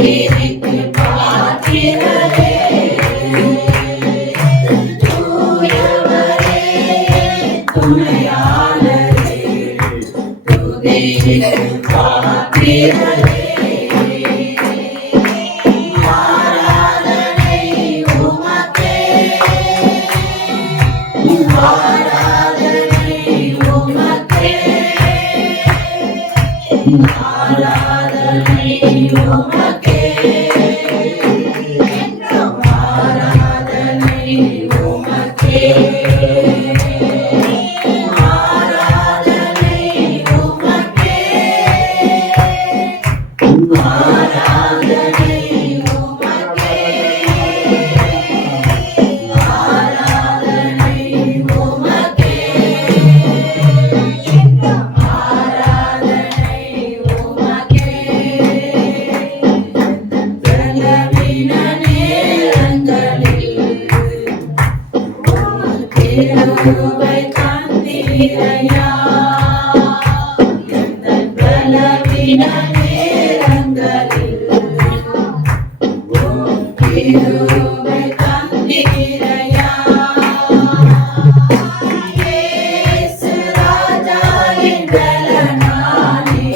துதிக்கு பாத்திரரே, தூயவரே துணையாளரே, துதிக்கு பாத்திரரே. ஆராதனை உமக்கே, ஆராதனை உமக்கே, ஆராதனை உமக்கே, என்றும் ஆராதனை உமக்கே, ஆராதனை உமக்கே, ஆராதனை உமக்கே, ஆராதனை உமக்கே, என்றும் ஆராதனை உமக்கே. பலவீன நேரங்களில் உம் கிருபை தந்தீரையா, எந்தன் பலவீன நேரங்களில் உம் கிருபை தந்தீரையா. இயேசு ராஜாவின் பலனாலே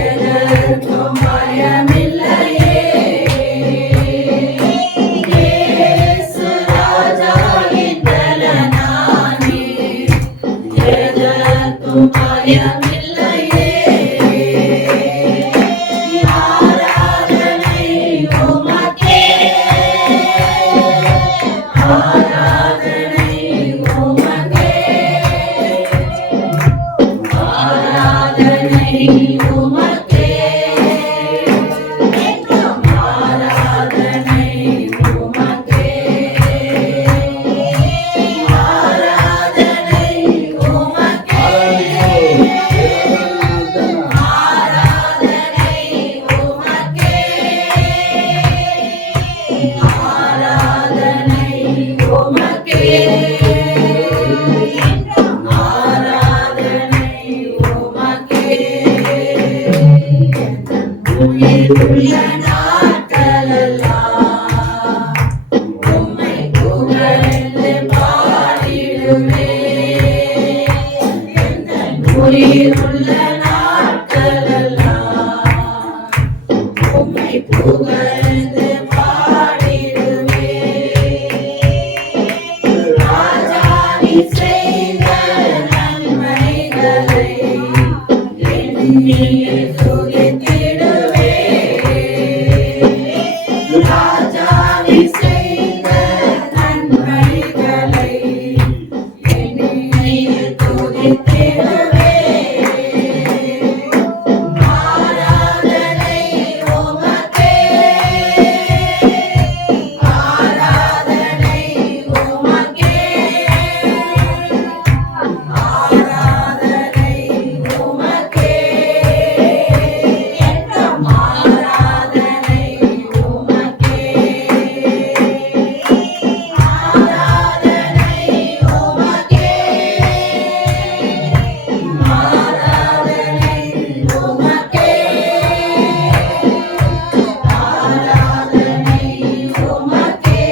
எதற்கும் பயமில்லையே. இயேசு ராஜாவின் பலனாலே எதற்கும் பயமில்லையே. ஆராதனை உமக்கே, ஆராதனை உமக்கே, ஆராதனை உமக்கே, என்றும் ஆராதனை உமக்கே, ஆராதனை உமக்கே, ஆராதனை உமக்கே, ஆராதனை உமக்கே, என்றும் ஆராதனை உமக்கே. உயிருள்ள நாட்களெல்லாம் உம்மை புகழ்ந்து பாடிடுவேன். எந்தன் உயிருள்ள நாட்களெல்லாம் உம்மை புகழ்ந்து பாடிடுவேன். ராஜா நீ செய்த நன்மைகளை எண்ணி துதித்திடுவேன். ராஜா நீ செய்த நன்மைகளை எண்ணி துதித்திடுவேன். ஆராதனை உமக்கே, ஆராதனை உமக்கே, ஆராதனை உமக்கே, என்றும் ஆராதனை உமக்கே, ஆராதனை உமக்கே, ஆராதனை உமக்கே, ஆராதனை உமக்கே,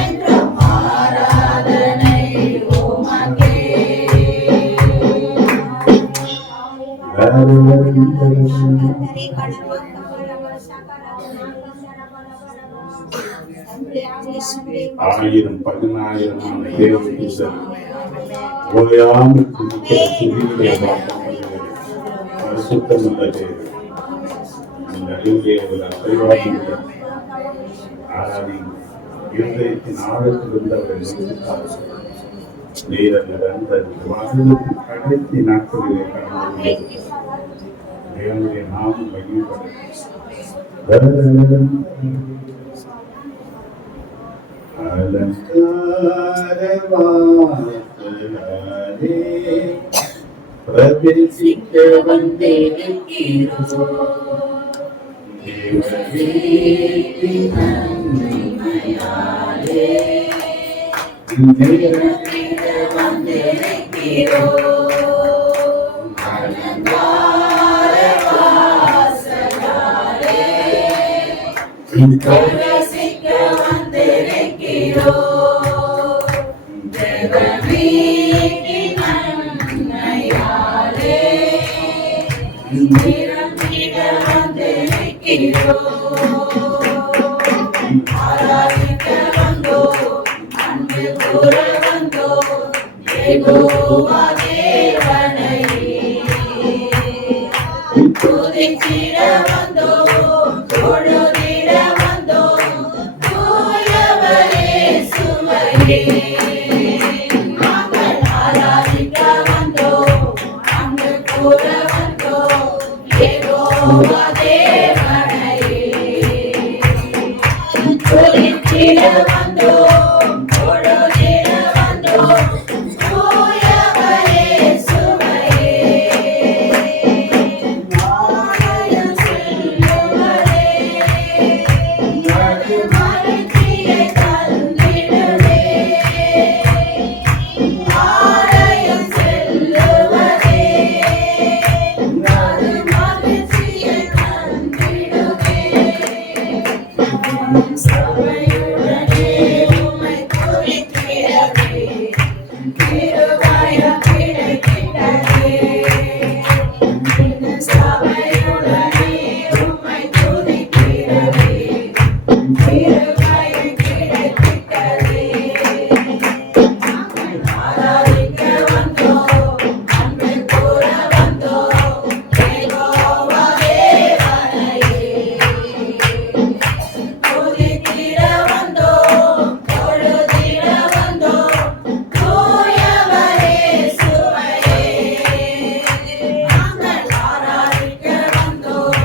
என்றும் ஆராதனை உமக்கே. ஆயிரம் 10,000 தேவதூதர் ஓயாமல் துதிக்கிற துதிகளை பார்க்க பரிசுத்தமுள்ள தேவன். இந்த அருகே ஒரு அசைவாக ஆராதி இருதயத்தின் ஆழத்திலிருந்து அவரை நேசித்தார். நீரங்கள் அந்த வாழ்வதற்கு கடைசி நாட்களிலே கடந்து தேவனுடைய நாமம் மகிமைப்படும். அலங்காரவாசலாலே பிரவேசிக்க வந்திருக்கிறோம். தேவனேற்றின் நன்மையாலே நிரம்பிட வந்திருக்கிறோம். அலங்காரவாசலாலே பிரவேசிக்க வந்திருக்கிறோம். தேவவீட்டின் நன்மையாலே நிரம்பிட வந்திருக்கிறோம். ஆராதிக்க வந்தோம், அன்பு கூற வந்தோம், யெகோவா தேவனையே. துதித்திட வந்தோம், தொழுதிட வந்தோம், தூயவரே சுவையே. நாங்கள் ஆராதிக்க வந்தோம், அன்பு கூற வந்தோம், யெகோவா தேவனையே. துதித்திட வந்தோம், தொழுதிட வந்தோம், தூயவரே சுவையே. ஆலயம் செல்லுவரே, மகிழ்ச்சியை தந்திடுவே. ஆலயம் செல்லுவரே, மகிழ்ச்சியை தந்திடுவே. சபையுடனே உம்மை துதிக்கிறவே, கிருபையும் கிடைக்கிறதே. சபையுடனே உம்மை துதிக்கிறவே, கிருபையும் கிடைக்கிறதே. நாங்கள் ஆராதிக்க வந்தோம், அன்பு கூற வந்தோம், யெகோவா தேவனையே. துதித்திட வந்தோம், தொழுதிட வந்தோம், தூயவரே சுவையே. நாங்கள் ஆராதிக்க வந்தோம்,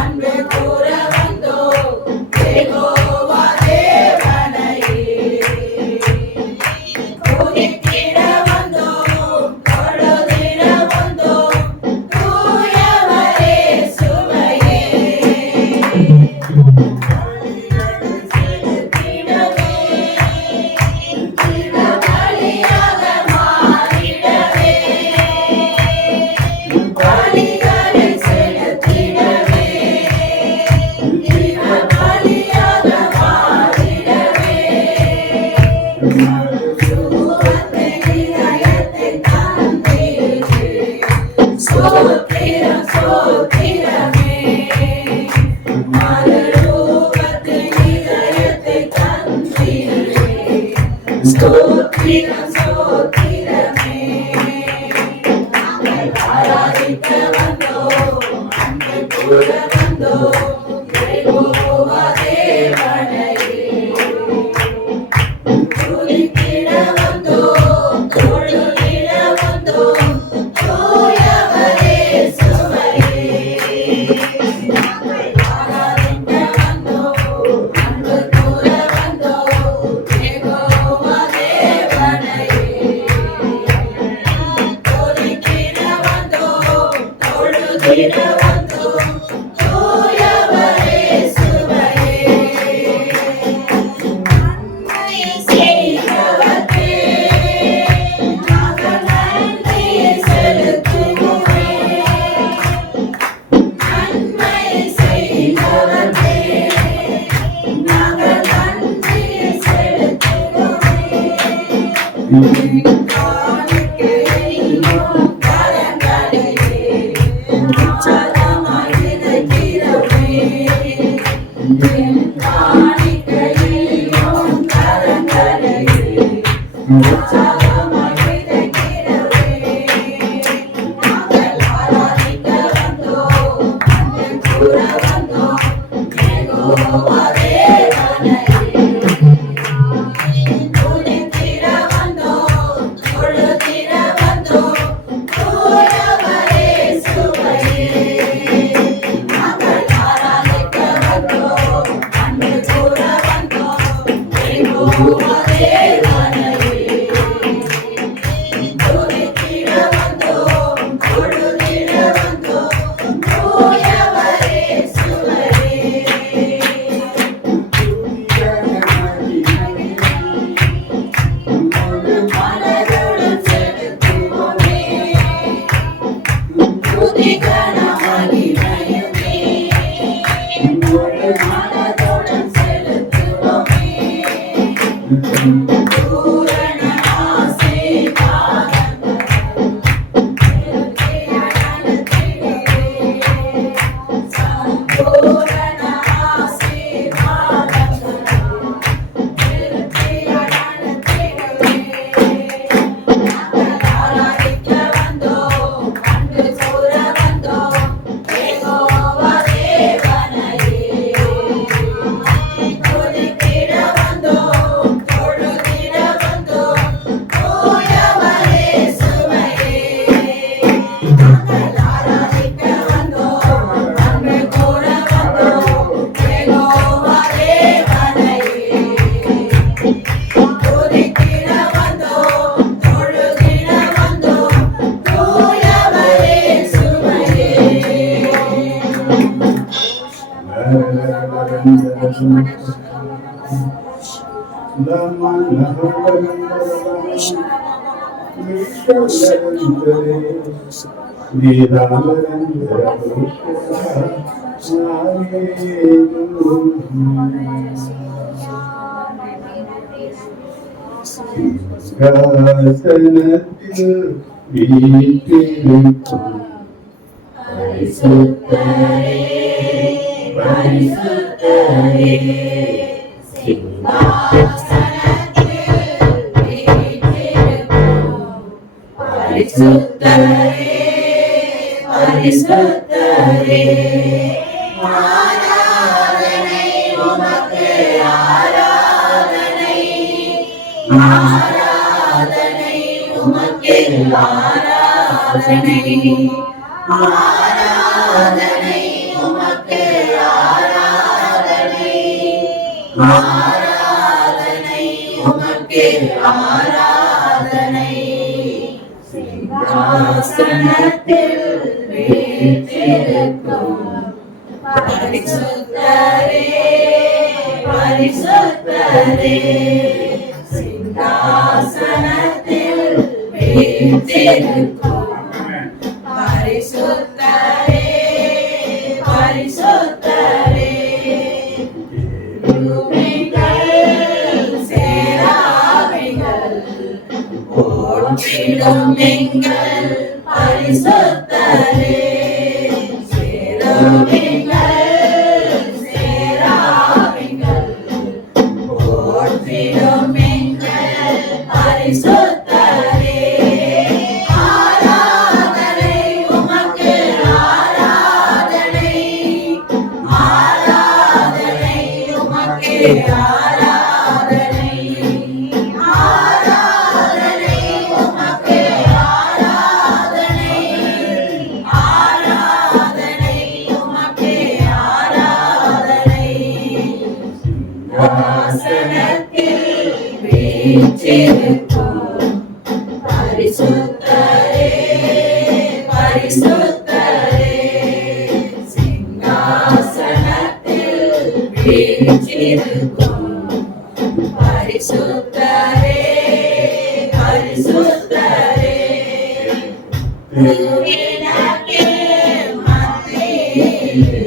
அன்பு கூற வந்தோம், யெகோவா தேவனையே. துதித்திட வந்தோம், தொழுதிட வந்தோம், தூயவரே சுவையே. செலுத்திடவே, பலியாக மாறிடவே. பலிகளை செலுத்திடவே, பலியாக மாறிடவே. சுகத்தை இதயத்தை தந்தீரே, ஸ்தோத்திரம் ஸ்தோத்திரமே. மறுரூபத்தில் இதயத்தை தந்தீரே, ஸ்தோத்திரம் ஸ்தோத்திரமே. நாங்கள் ஆராதிக்க வந்தோம், அன்பு கூற வந்தோம், யெகோவா தேவனையே. துதித்திட வந்தோம், தொழுதிட வந்தோம், தூயவரே சுவையே. நாங்கள் ஆராதிக்க வந்தோம், அன்பு கூற வந்தோம், யெகோவா தேவனையே. துதித்திட வந்தோம், தொழுதிட வந்தோம், தூயவரே சிங்காசனத்தில் வீற்றிருக்கும் பரிசுத்தரே பரிசுத்தரே சிங்காசனத்தில் வீற்றிருக்கும் பரிசுத்தரே பரிசுத்தரே ஆராதனை உமக்கு ஆராதனை ஆராதனை உமக்கு ஆராதனை ஆராதனை உமக்கு ஆராதனை ஆராதனை உமக்கு ஆராதனை சிங்காசனத்தில் வீற்றிருக்கும் பரிசுத்தரே பரிசுத்தரே சிங்காசனத்தில் வீற்றிருக்கும் பரிசுத்தரே பரிசுத்தரே கிருபைகள் சேராவிகள் போற்றிடும் எங்கள் பரிசுத்தரே சேராவிகள் சேராவிகள் போற்றிடும் எங்கள் பரிசுத்தரே ஆராதனை உமக்கு ஆராதனை ஆராதனை உமக்கு ஆராதனை ஆராதனை உமக்கு ஆராதனை ஆராதனை உமக்கு ஆராதனை சிங்காசனத்தில் வீற்றிருக்கும் பரிசுத்தரே பரிசுத்தரே சிங்காசனத்தில் வீற்றிருக்கும் பரிசுத்தரே பரிசுத்தரே திருவிளக்கே மத்தியிலே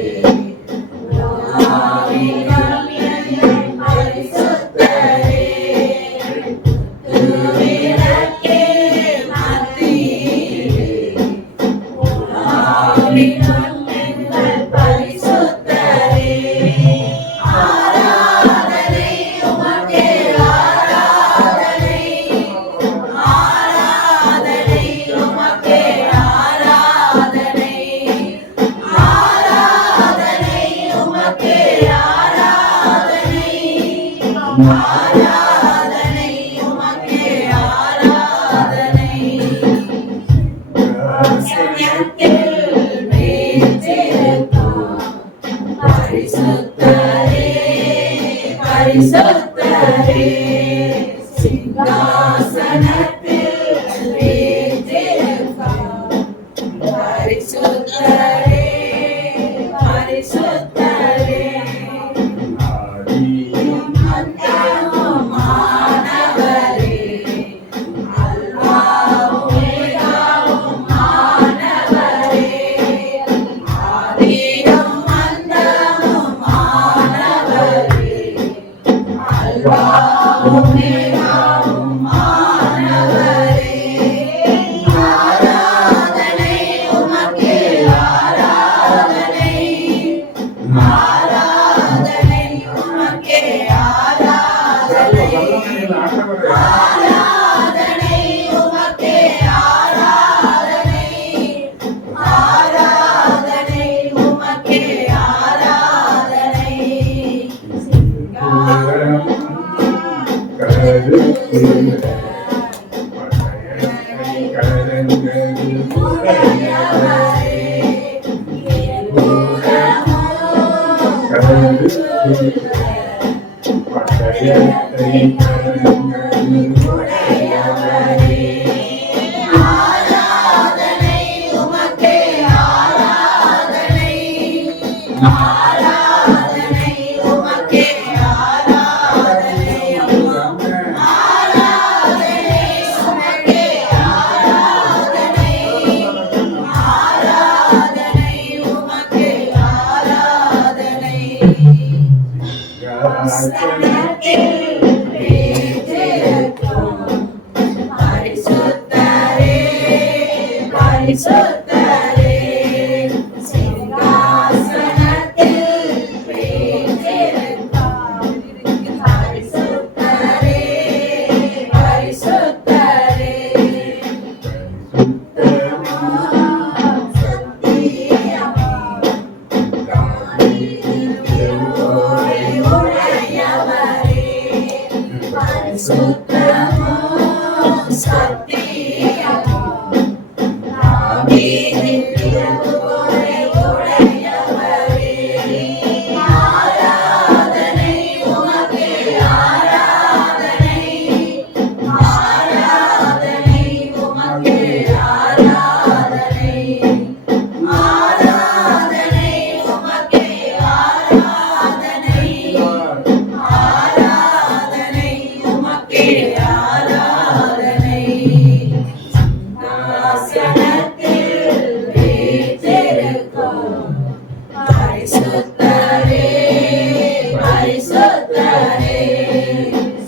பரிசுத்தரே திருவிளக்கே மத்தியிலே உலாவிடும் எங்கள் பரிசுத்தரே ஆராதனை உமக்கே ஆராதனை ஆராதனை உமக்கே ஆராதனை ஆராதனை உமக்கே ஆராதனை ஆராதனை உமக்கே ஆராதனை சத்தியத்தில் வீற்றிருக்கும் பரிசுத்தரே பரிசுத்தரே சிங்காசனத்தில் வீற்றிருக்கும் பரிசுத்தரே பரிசுத்தரே அந்தமுமானவரே அல்பாவும் ஓமெகாவும் ஆனவரே ஆதியும் அந்தமும் ஆனவரே அல்பாவும் ஓமெகாவும் ஆனவரே ஆராதனை உமக்கே ஆராதனை ஆராதனை உமக்கே ஆராதனை ஆராதனை உமக்கே ஆராதனை ஆராதனை உமக்கே ஆராதனை ஆராதனை உமக்கே ஆராதனை ஆராதனை வீற்றிருக்கும் பரிசுத்தரே பரிசுத்தரே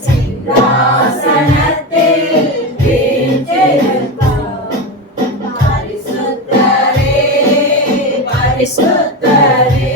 சிங்காசனத்தில் வீற்றிருக்கும் பரிசுத்தரே பரிசுத்தரே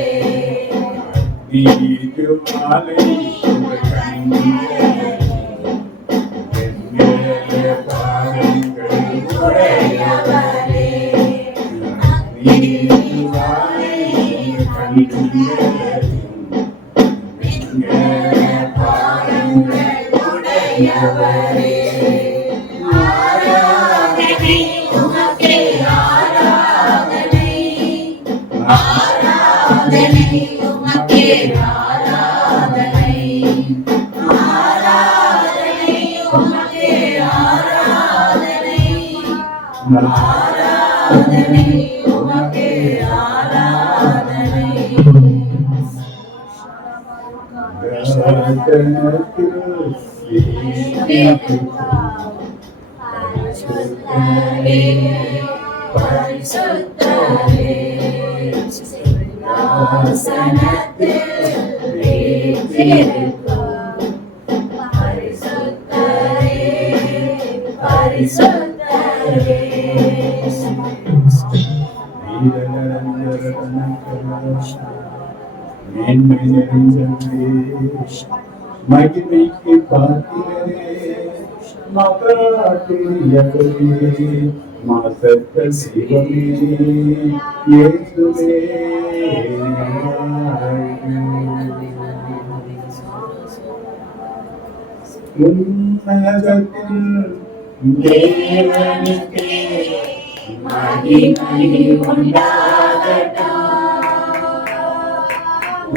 மகிமைக்கு பாத்திரரே மகராட்டியவரே மாசற்ற சிவமே இயேசுவே உன்னதத்தில் தேவனுக்கே மகிமை உண்டாகட்டும்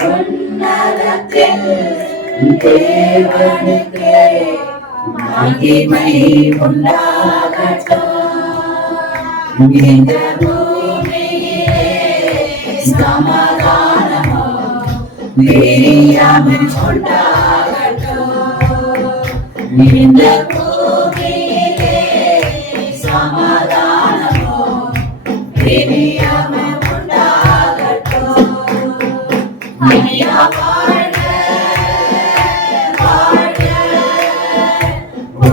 உன்னதத்தில் தேவனுக்கே மகிமை உண்டாகட்டும் இந்த பூமியிலே சமாதானமும் பிரியமும் உண்டாகட்டும் இந்த பூமியிலே சமாதானமும் பிரியமும் உண்டாகட்டும் ஐயா வாழ்க வாழ்க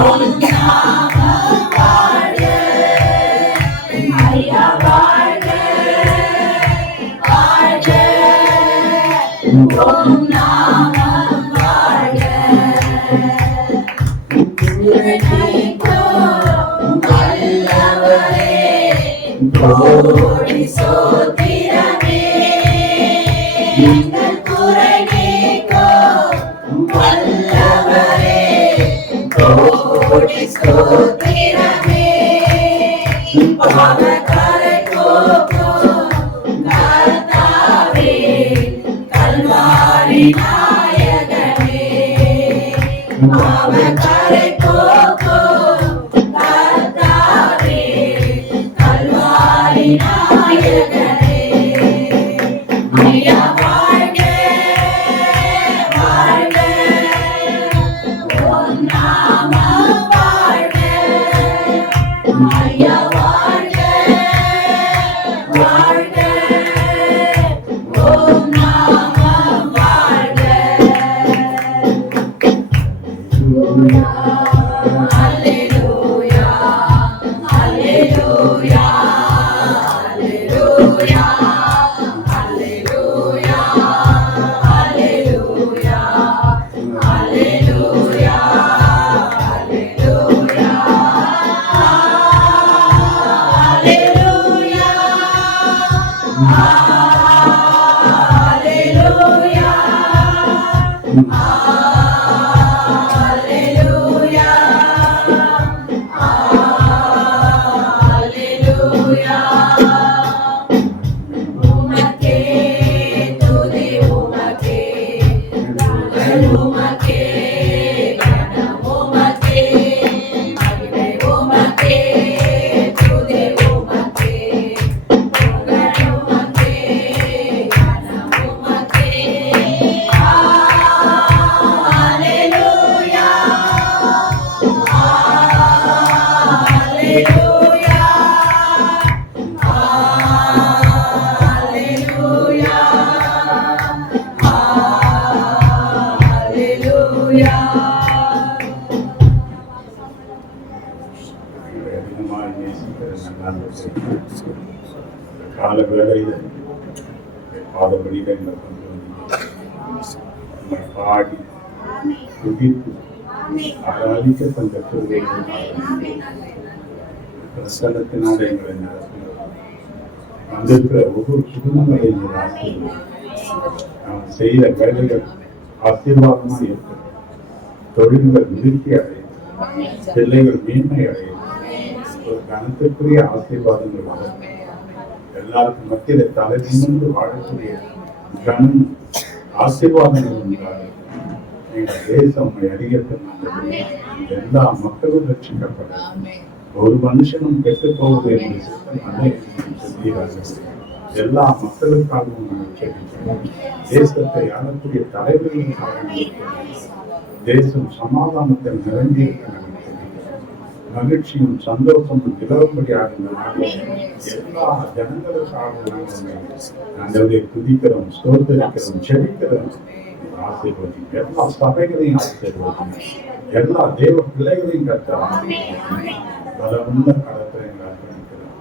உன் நாமம் வாழ்க ஐயா வாழ்க வாழ்க உன் நாமம் வாழ்க வல்லவரே கோடி சோத்திரமே எங்கள் குறை நீக்கும் வல்லவரே கோடி சோத்திரமே பாவக்கரை போக்கும் கர்த்தாவே கல்வாரி நாயகனே பாவக்கரை போக்கும் கர்த்தாவே கல்வாரி நாயகனே ஐயா வாழ்க வாழ்க உன் நாமம் வாழ்க ஐயா வாழ்க வாழ்க உன் நாமம் வாழ்க Hallelujah. Hallelujah. உமக்கே துதி உமக்கே புகழ் உமக்கே கனம் உமக்கே மகிமை உமக்கே துதி உமக்கே புகழ் உமக்கே கனம் உமக்கே. Hallelujah. Hallelujah. அதிகமாக நேசிக்கிற நல்ல கால வேளையில் பாதபடியில் எங்களை கொண்டு வந்து பாடி துதித்து ஆராதிக்க தந்த கிருபைகள் பிரசன்னத்தினால் எங்களை நடத்துகிறது. வந்திருக்கிற ஒவ்வொரு குடும்பங்களையும் நாம் செய்த வேலைகள் ஆசீர்வாதமாக இருக்கிறது. தொழில்கள் விருத்தி அடையும், பிள்ளைகள் மேன்மை அடையும், ஒரு கனத்திற்குரிய ஆசீர்வாதங்கள் வரும். எல்லாருக்கும் மத்தியில தலை நிமிர்ந்து வாழக்கூடிய கனம் ஆசீர்வாதங்கள் உண்டாகும். எங்கள் தேசம் அறியட்டும். எல்லா மக்களும் ரட்சிக்கப்படும். ஒரு மனுஷனும் கெட்டு போவது என்று சித்தம் அல்ல என்று சொல்கிறார்கள். எல்லா மக்களுக்காகவும் நாங்கள் கேட்கிறோம். தேசத்தை ஆளக்கூடிய தலைவர்களுக்காக தேசம் சமாதானத்தில் நிரம்பியிருக்க நாங்கள் கேட்கிறோம். மகிழ்ச்சியும் சந்தோஷமும் நிலவும்படியாக எல்லா ஜனங்களுக்காகவும் நாங்கள் துதிக்கிறோம், ஸ்தோத்தரிக்கிறோம், செபிக்கிறோம். ஆசீர்வதி எல்லா சபைகளையும் ஆசீர்வதி, எல்லா தேவ பிள்ளைகளையும் கற்றார் பலமுள்ள காலத்தில் எங்களை அர்ப்பணிக்கிறோம்.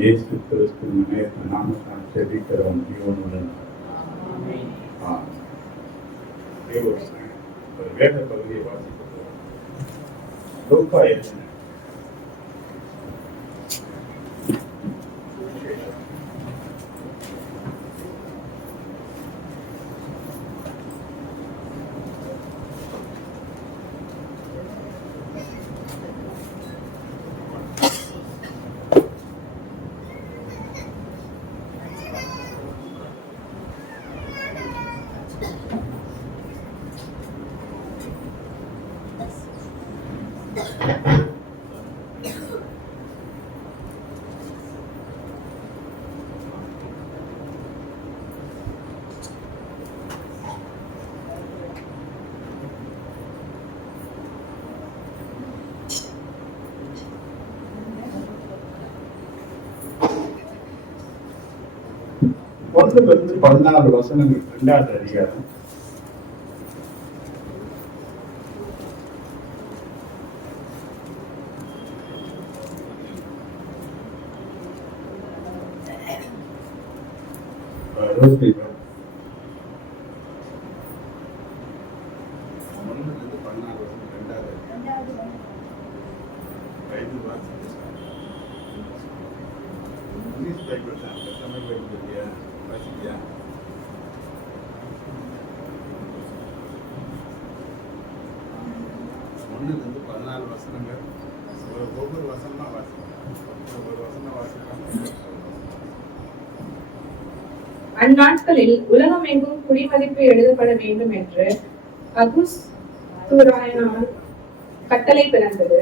இயேசு கிறிஸ்து நேற்று நாங்கள் நான் செபிக்கிறோம் ஜீவனுடன். ஒரு வேத பகுதியை வாசிக்கிறோம். லூக்கா எழுதின ஒன்றிலிருந்து 14 வசனங்கள் 2வது அதிகாரம். ஒன்றிலிருந்து 14 வசனங்கள். ஒவ்வொரு வசனமா வாசிக்கலாம். அந்நாட்களில் உலகமெங்கும் குடிமதிப்பு எழுதப்பட வேண்டும் என்று அகுஸ்துராயனால் கட்டளை பிறந்தது.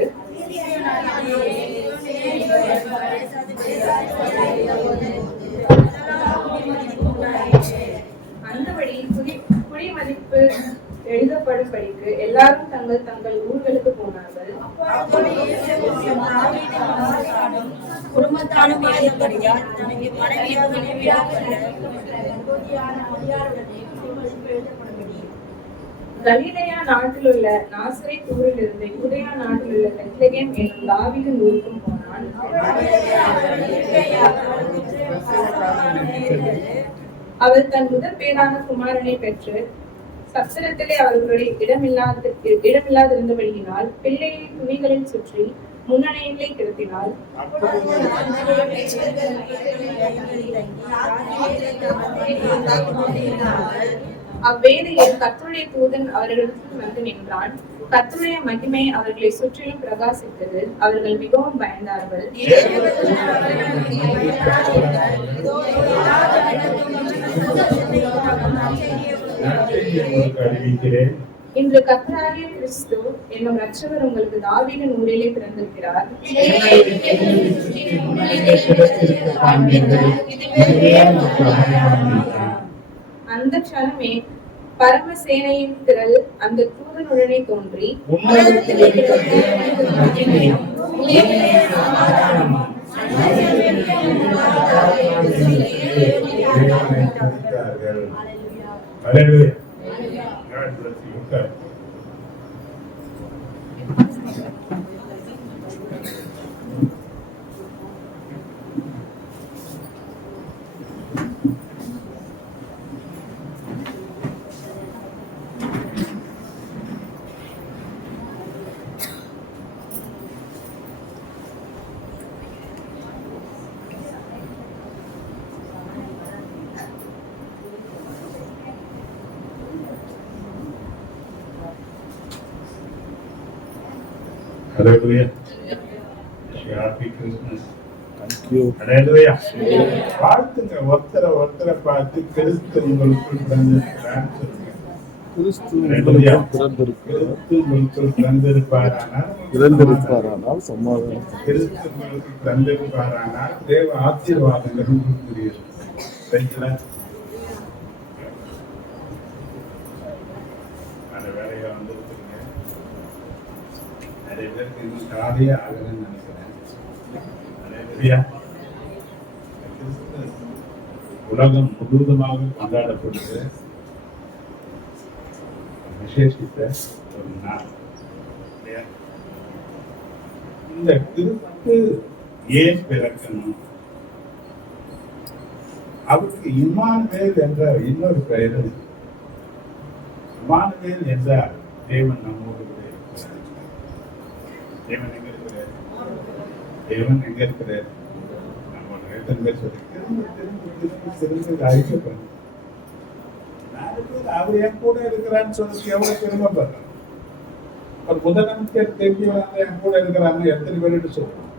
அந்தபடி குடிமதிப்பு எழுதப்படும்படிக்கு எல்லாரும் தங்கள் தங்கள் ஊர்களுக்கு போனார்கள். குடும்பத்தாலும் எழுதப்படியால் கலிலேயா நாட்டிலுள்ள நாசரேத் ஊரிலிருந்து யூதேயா நாட்டிலுள்ள பெத்லகேம் என்னும் தாவீதின் ஊருக்கும் போனான். அவள் தன் முதல் பேரான குமாரனை பெற்று சத்திரத்திலே அவர்களுடைய இடமில்லாதிருந்தபடியினால் பிள்ளையை துணிகளில் சுற்றி முன்னணைகளை கிடத்தினாள். அவ்வேளையில் கர்த்தருடைய தூதன் அவர்களிடத்தில் வந்து நின்றான். கர்த்தருடைய மகிமை அவர்களை சுற்றிலும் பிரகாசித்தது. அவர்கள் மிகவும் பயந்தார்கள். அறிவிக்கிறேன், இன்று கர்த்தராகிய கிறிஸ்து என்னும் இரட்சகர் உங்களுக்கு தாவீதின் ஊரிலே பிறந்திருக்கிறார். அந்த க்ஷணமே பரமசேனையின் திரள் அந்த தூதனுடனே தோன்றி Hallelujah. God bless you. Okay. Hallelujah. Happy Christmas. Thank you. Hallelujah. வாழ்த்துங்க, ஒருத்தரை பார்த்து கிறிஸ்து உங்களுக்குள் பிறந்திருக்கிறான்னு சொல்லுங்க. கிறிஸ்து Hallelujah. பிறந்திருக்கிறார். கிறிஸ்து உங்களுக்குள் பிறந்திருப்பாரானால் சமாதானம். கிறிஸ்து உங்களுக்கு பிறந்திருப்பாரானால் தேவ ஆசீர்வாதங்கள் உங்களுக்கு புரியுது. சரிங்களா? அந்த வேலையை வந்துருக்குங்க. நிறைய பேருக்கு இன்னும் காலையே ஆகலன்னு நினைக்கிறேன். Hallelujah. கிறிஸ்துமஸ் உலகம் முழுவதுமாக கொண்டாடப்படுகிற விசேஷித்த ஒரு நாள். இல்லையா? இந்த கிறிஸ்து ஏன் பிறக்கணும்? அவருக்கு இம்மானுவேல் என்ற இன்னொரு பெயர் இருக்கு. இம்மானுவேல் என்றால் தேவன் நம்மோடு கூட இருக்கிறார். தேவன் எங்க இருக்கிறார்? தேவன் எங்க இருக்கிறார்? நம்ம எத்தனை பேர் சொல்லி திரும்ப ஐக்கியப்படும். அவர் என் கூட இருக்கிறான்னு சொல்லிட்டு எவ்வளவு பெருமைப்படுறாங்க. ஒரு முதலமைச்சர் தெரிஞ்சவங்க என் கூட இருக்கிறாங்க எத்தனை பேர்ட்டு சொல்றோம்.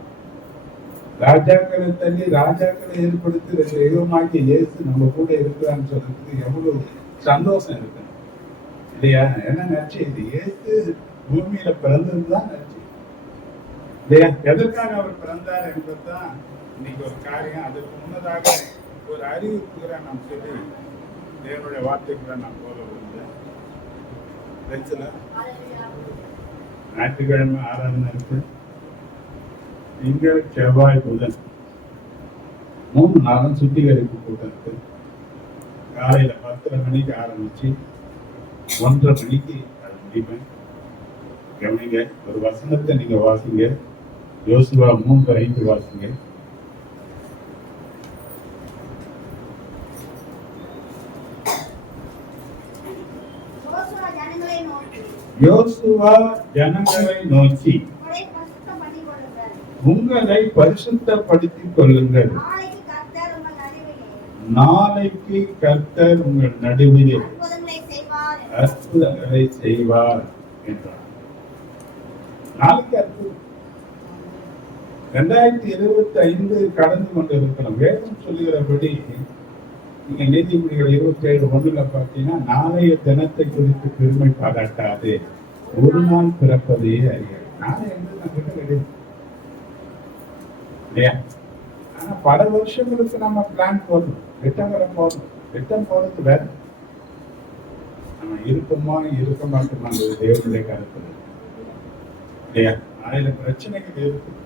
ராஜாக்களை தள்ளி ராஜாக்களை ஏற்படுத்தி தெய்வமாக்கி இயேசு நம்ம கூட இருக்கிறான்னு சொல்றதுக்கு எவ்வளவு சந்தோஷம் இருக்கு இல்லையா? என்ன நற்செய்தி? இயேசு பூமியில பிறந்ததுதான் நற்செய்தி இல்லையா? எதற்காக அவர் பிறந்தார் என்பதுதான் இன்னைக்கு ஒரு காரியம். அதுக்கு முன்னதாக ஒரு அறிவிப்புகிற நாம் சொல்லி தேவனுடைய வார்த்தைக்குள்ள நான் போக விரும்புகிறேன். ஞாயிற்றுக்கிழமை ஆராதனை இருக்கு. திங்கள், செவ்வாய், புதன் 3 நாளும் சுத்திகரிப்பு கூட்டம் இருக்கு. காலையில 10:30 மணிக்கு ஆரம்பிச்சு 1:30 மணிக்கு அது முடிப்பேன். கவனிங்க, ஒரு வசனத்தை நீங்க வாசிங்க. யோசுவா 3:5 வாசிங்க. யோசுவா ஜனங்களை நோக்கி உங்களை பரிசுத்தப்படுத்திக் கொள்ளுங்கள், நாளைக்கு கர்த்தர் உங்கள் நடுவிலே அற்புதங்களை செய்வார் என்றார். நாளைக்கு அற்புதம். 2025 கடந்து கொண்டிருக்கிறோம். வேதம் சொல்லுகிறபடி நீங்க நீதிமொழிகள் 27:1 பார்த்தீங்கன்னா, நாளைய தினத்தை குறித்து பெருமை பாராட்டாது, ஒரு நாள் பிறப்பதையே அறியாது. நாளை என்று நம்ம கிட்ட கிடையாது இல்லையா? ஆனா பல வருஷங்களுக்கு நம்ம பிளான் போடணும், திட்டங்களை போடணும். திட்டம் போடுறது வேற, நம்ம இருப்போமா இருக்க மாட்டோமாங்கிறது தேவனுடைய கருத்து இல்லையா? நாளையில பிரச்சனைகள் இருக்கு.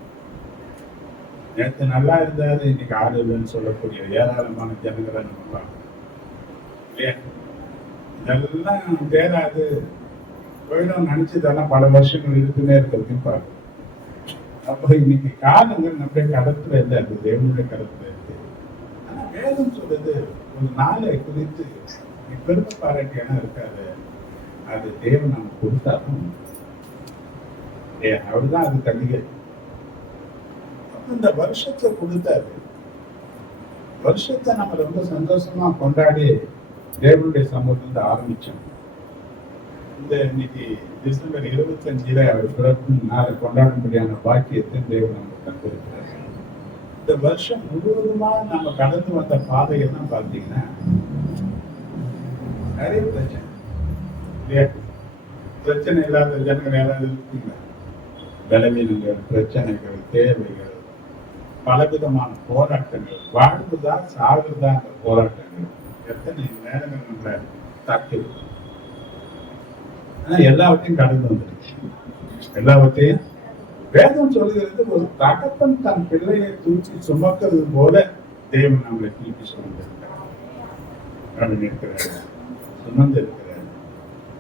நேற்று நல்லா இருந்தாது, இன்னைக்கு ஆள் இல்லைன்னு சொல்லக்கூடிய ஏராளமான ஜனங்களை நம்ம பார்க்கணும் இல்லையா? இதெல்லாம் தேராது போயிடும் நினைச்சதெல்லாம் பல வருஷங்கள் இருக்குன்னே இருக்கிறதையும் பார்க்கணும். அப்போ இன்னைக்கு காலங்கள் நம்முடைய கருத்துல இல்லை, அது தேவனுடைய கருத்துல இருக்கு. ஆனா வேதம் சொல்றது ஒரு நாளை குறித்து நீ பெருமை பாராட்டியான இருக்காது, அது தேவன் நம்ம கொடுத்தாலும் அவருதான் அது கண்டிகை. இந்த வருஷத்தை கொடுத்தாரு. வருஷத்தை நம்ம ரொம்ப சந்தோஷமா கொண்டாடி தேவனுடைய சமூகத்திலிருந்து ஆரம்பிச்சோம். இந்த இன்னைக்கு டிசம்பர் 25 அவர் பிறக்கும் நாளை கொண்டாடும்படியான பாக்கியத்தை தேவன் நமக்கு தந்திருக்கிறார். இந்த வருஷம் முழுவதுமா நம்ம கடந்து வந்த பாதையெல்லாம் பார்த்தீங்கன்னா நிறைய பிரச்சனை இல்லையா? பிரச்சனை இல்லாத ஜனங்கள் யாராவது இருக்குங்க? பலவீனங்கள், பிரச்சனைகள், தேவைகள், பலவிதமான போராட்டங்கள், வாழ்வுதா சாகுதா அந்த போராட்டங்கள் எத்தனை நேரங்கள் நம்மளை தாக்கி இருக்கும். ஆனா எல்லாவற்றையும் கடந்து வந்துருச்சு. எல்லாவற்றையும் வேதம் சொல்லுகிறது, ஒரு தகப்பன் தன் பிள்ளையை தூக்கி சுமக்கிறது போல தேவன் நம்மளை தூக்கி சுமந்திருக்கிறார், சுமந்து இருக்கிறார்.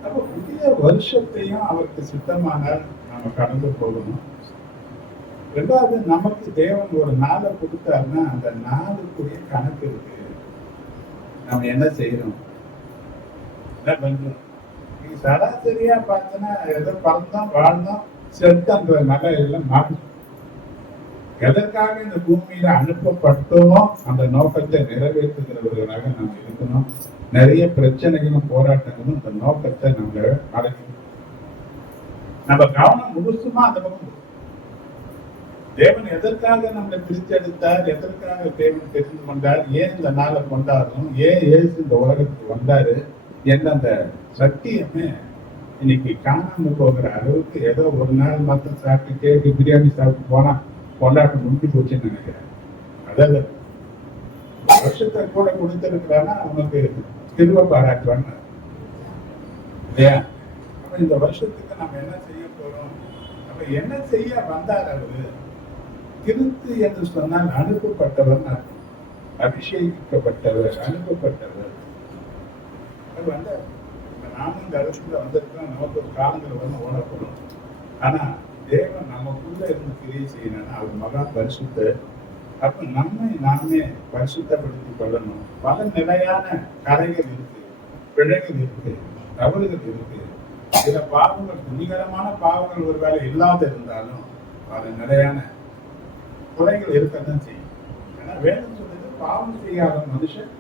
அப்ப புதிய வருஷத்தையும் அவருக்கு சித்தமானால் நம்ம கடந்து போகணும். ரெண்டாவது, நமக்கு தேவன் ஒரு நாளை கொடுத்தாருன்னா அந்த நாளுக்குரிய கணக்கு இருக்கு. நம்ம என்ன செய்யறோம், என்ன பண்றோம்? நீங்க சராசரியா பார்த்தோன்னா ஏதோ பிறந்தோம், வாழ்ந்தோம், செத்தன்ற நிலையில மாறும். எதற்காக இந்த பூமியில அனுப்பப்பட்டோமோ அந்த நோக்கத்தை நிறைவேற்றுகிறவர்களாக நம்ம இருக்கணும். நிறைய பிரச்சனைகளும் போராட்டங்களும் இந்த நோக்கத்தை நம்ம அடைக்கணும். நம்ம கவனம் முழுசுமா அந்த பக்கம். தேவன் எதற்காக நம்மளை பிரிச்செடுத்தார், எதற்காக தேவன் தெரிந்து கொண்டார், ஏன் இந்த நாளை கொண்டாடணும், ஏன் இயேசு இந்த உலகத்துக்கு வந்தாரு என்ற அந்த சத்தியமே இன்னைக்கு காணாம போகிற அளவுக்கு ஏதோ ஒரு நாள் மாத்திரம் சாப்பிட்டு கேக்கு பிரியாணி சாப்பிட்டு போனா கொண்டாட்டம் முடிஞ்சு போச்சுன்னு நினைக்கிறேன். அதாவது வருஷத்தை கூட கொடுத்திருக்கிறான்னா அவனுக்கு திரும்ப பாராட்டுவாங்க இல்லையா? அப்ப இந்த வருஷத்துக்கு நம்ம என்ன செய்ய போறோம்? அப்ப என்ன செய்ய வந்தார் அவரு? கிறிஸ்து என்று சொன்னால் அனுப்பப்பட்டவர், அபிஷேகிக்கப்பட்டவர், அனுப்பப்பட்டவர். அது வந்து நாமும் இந்த இடத்துல வந்திருக்கோம். நமக்கு ஒரு காலங்கள் வந்து ஓடப்படும். ஆனா தேவன் நமக்குள்ள இருந்து கிரியை செய்யணும்னா அவர் மகா பரிசுத்த. அப்ப நம்மை நாமே பரிசுத்தப்படுத்திக் கொள்ளணும். பல நிலையான கரைகள் இருக்கு, பிழைகள் இருக்கு, தவறுகள் இருக்கு. சில பாவங்கள், துணிகரமான பாவங்கள் ஒருவேளை இல்லாத இருந்தாலும் பல நிலையான குறைகள் இருக்கத்தான் செய்யும். ஏன்னா வேதம் சொல்றது பாவம் செய்யாத மனுஷன்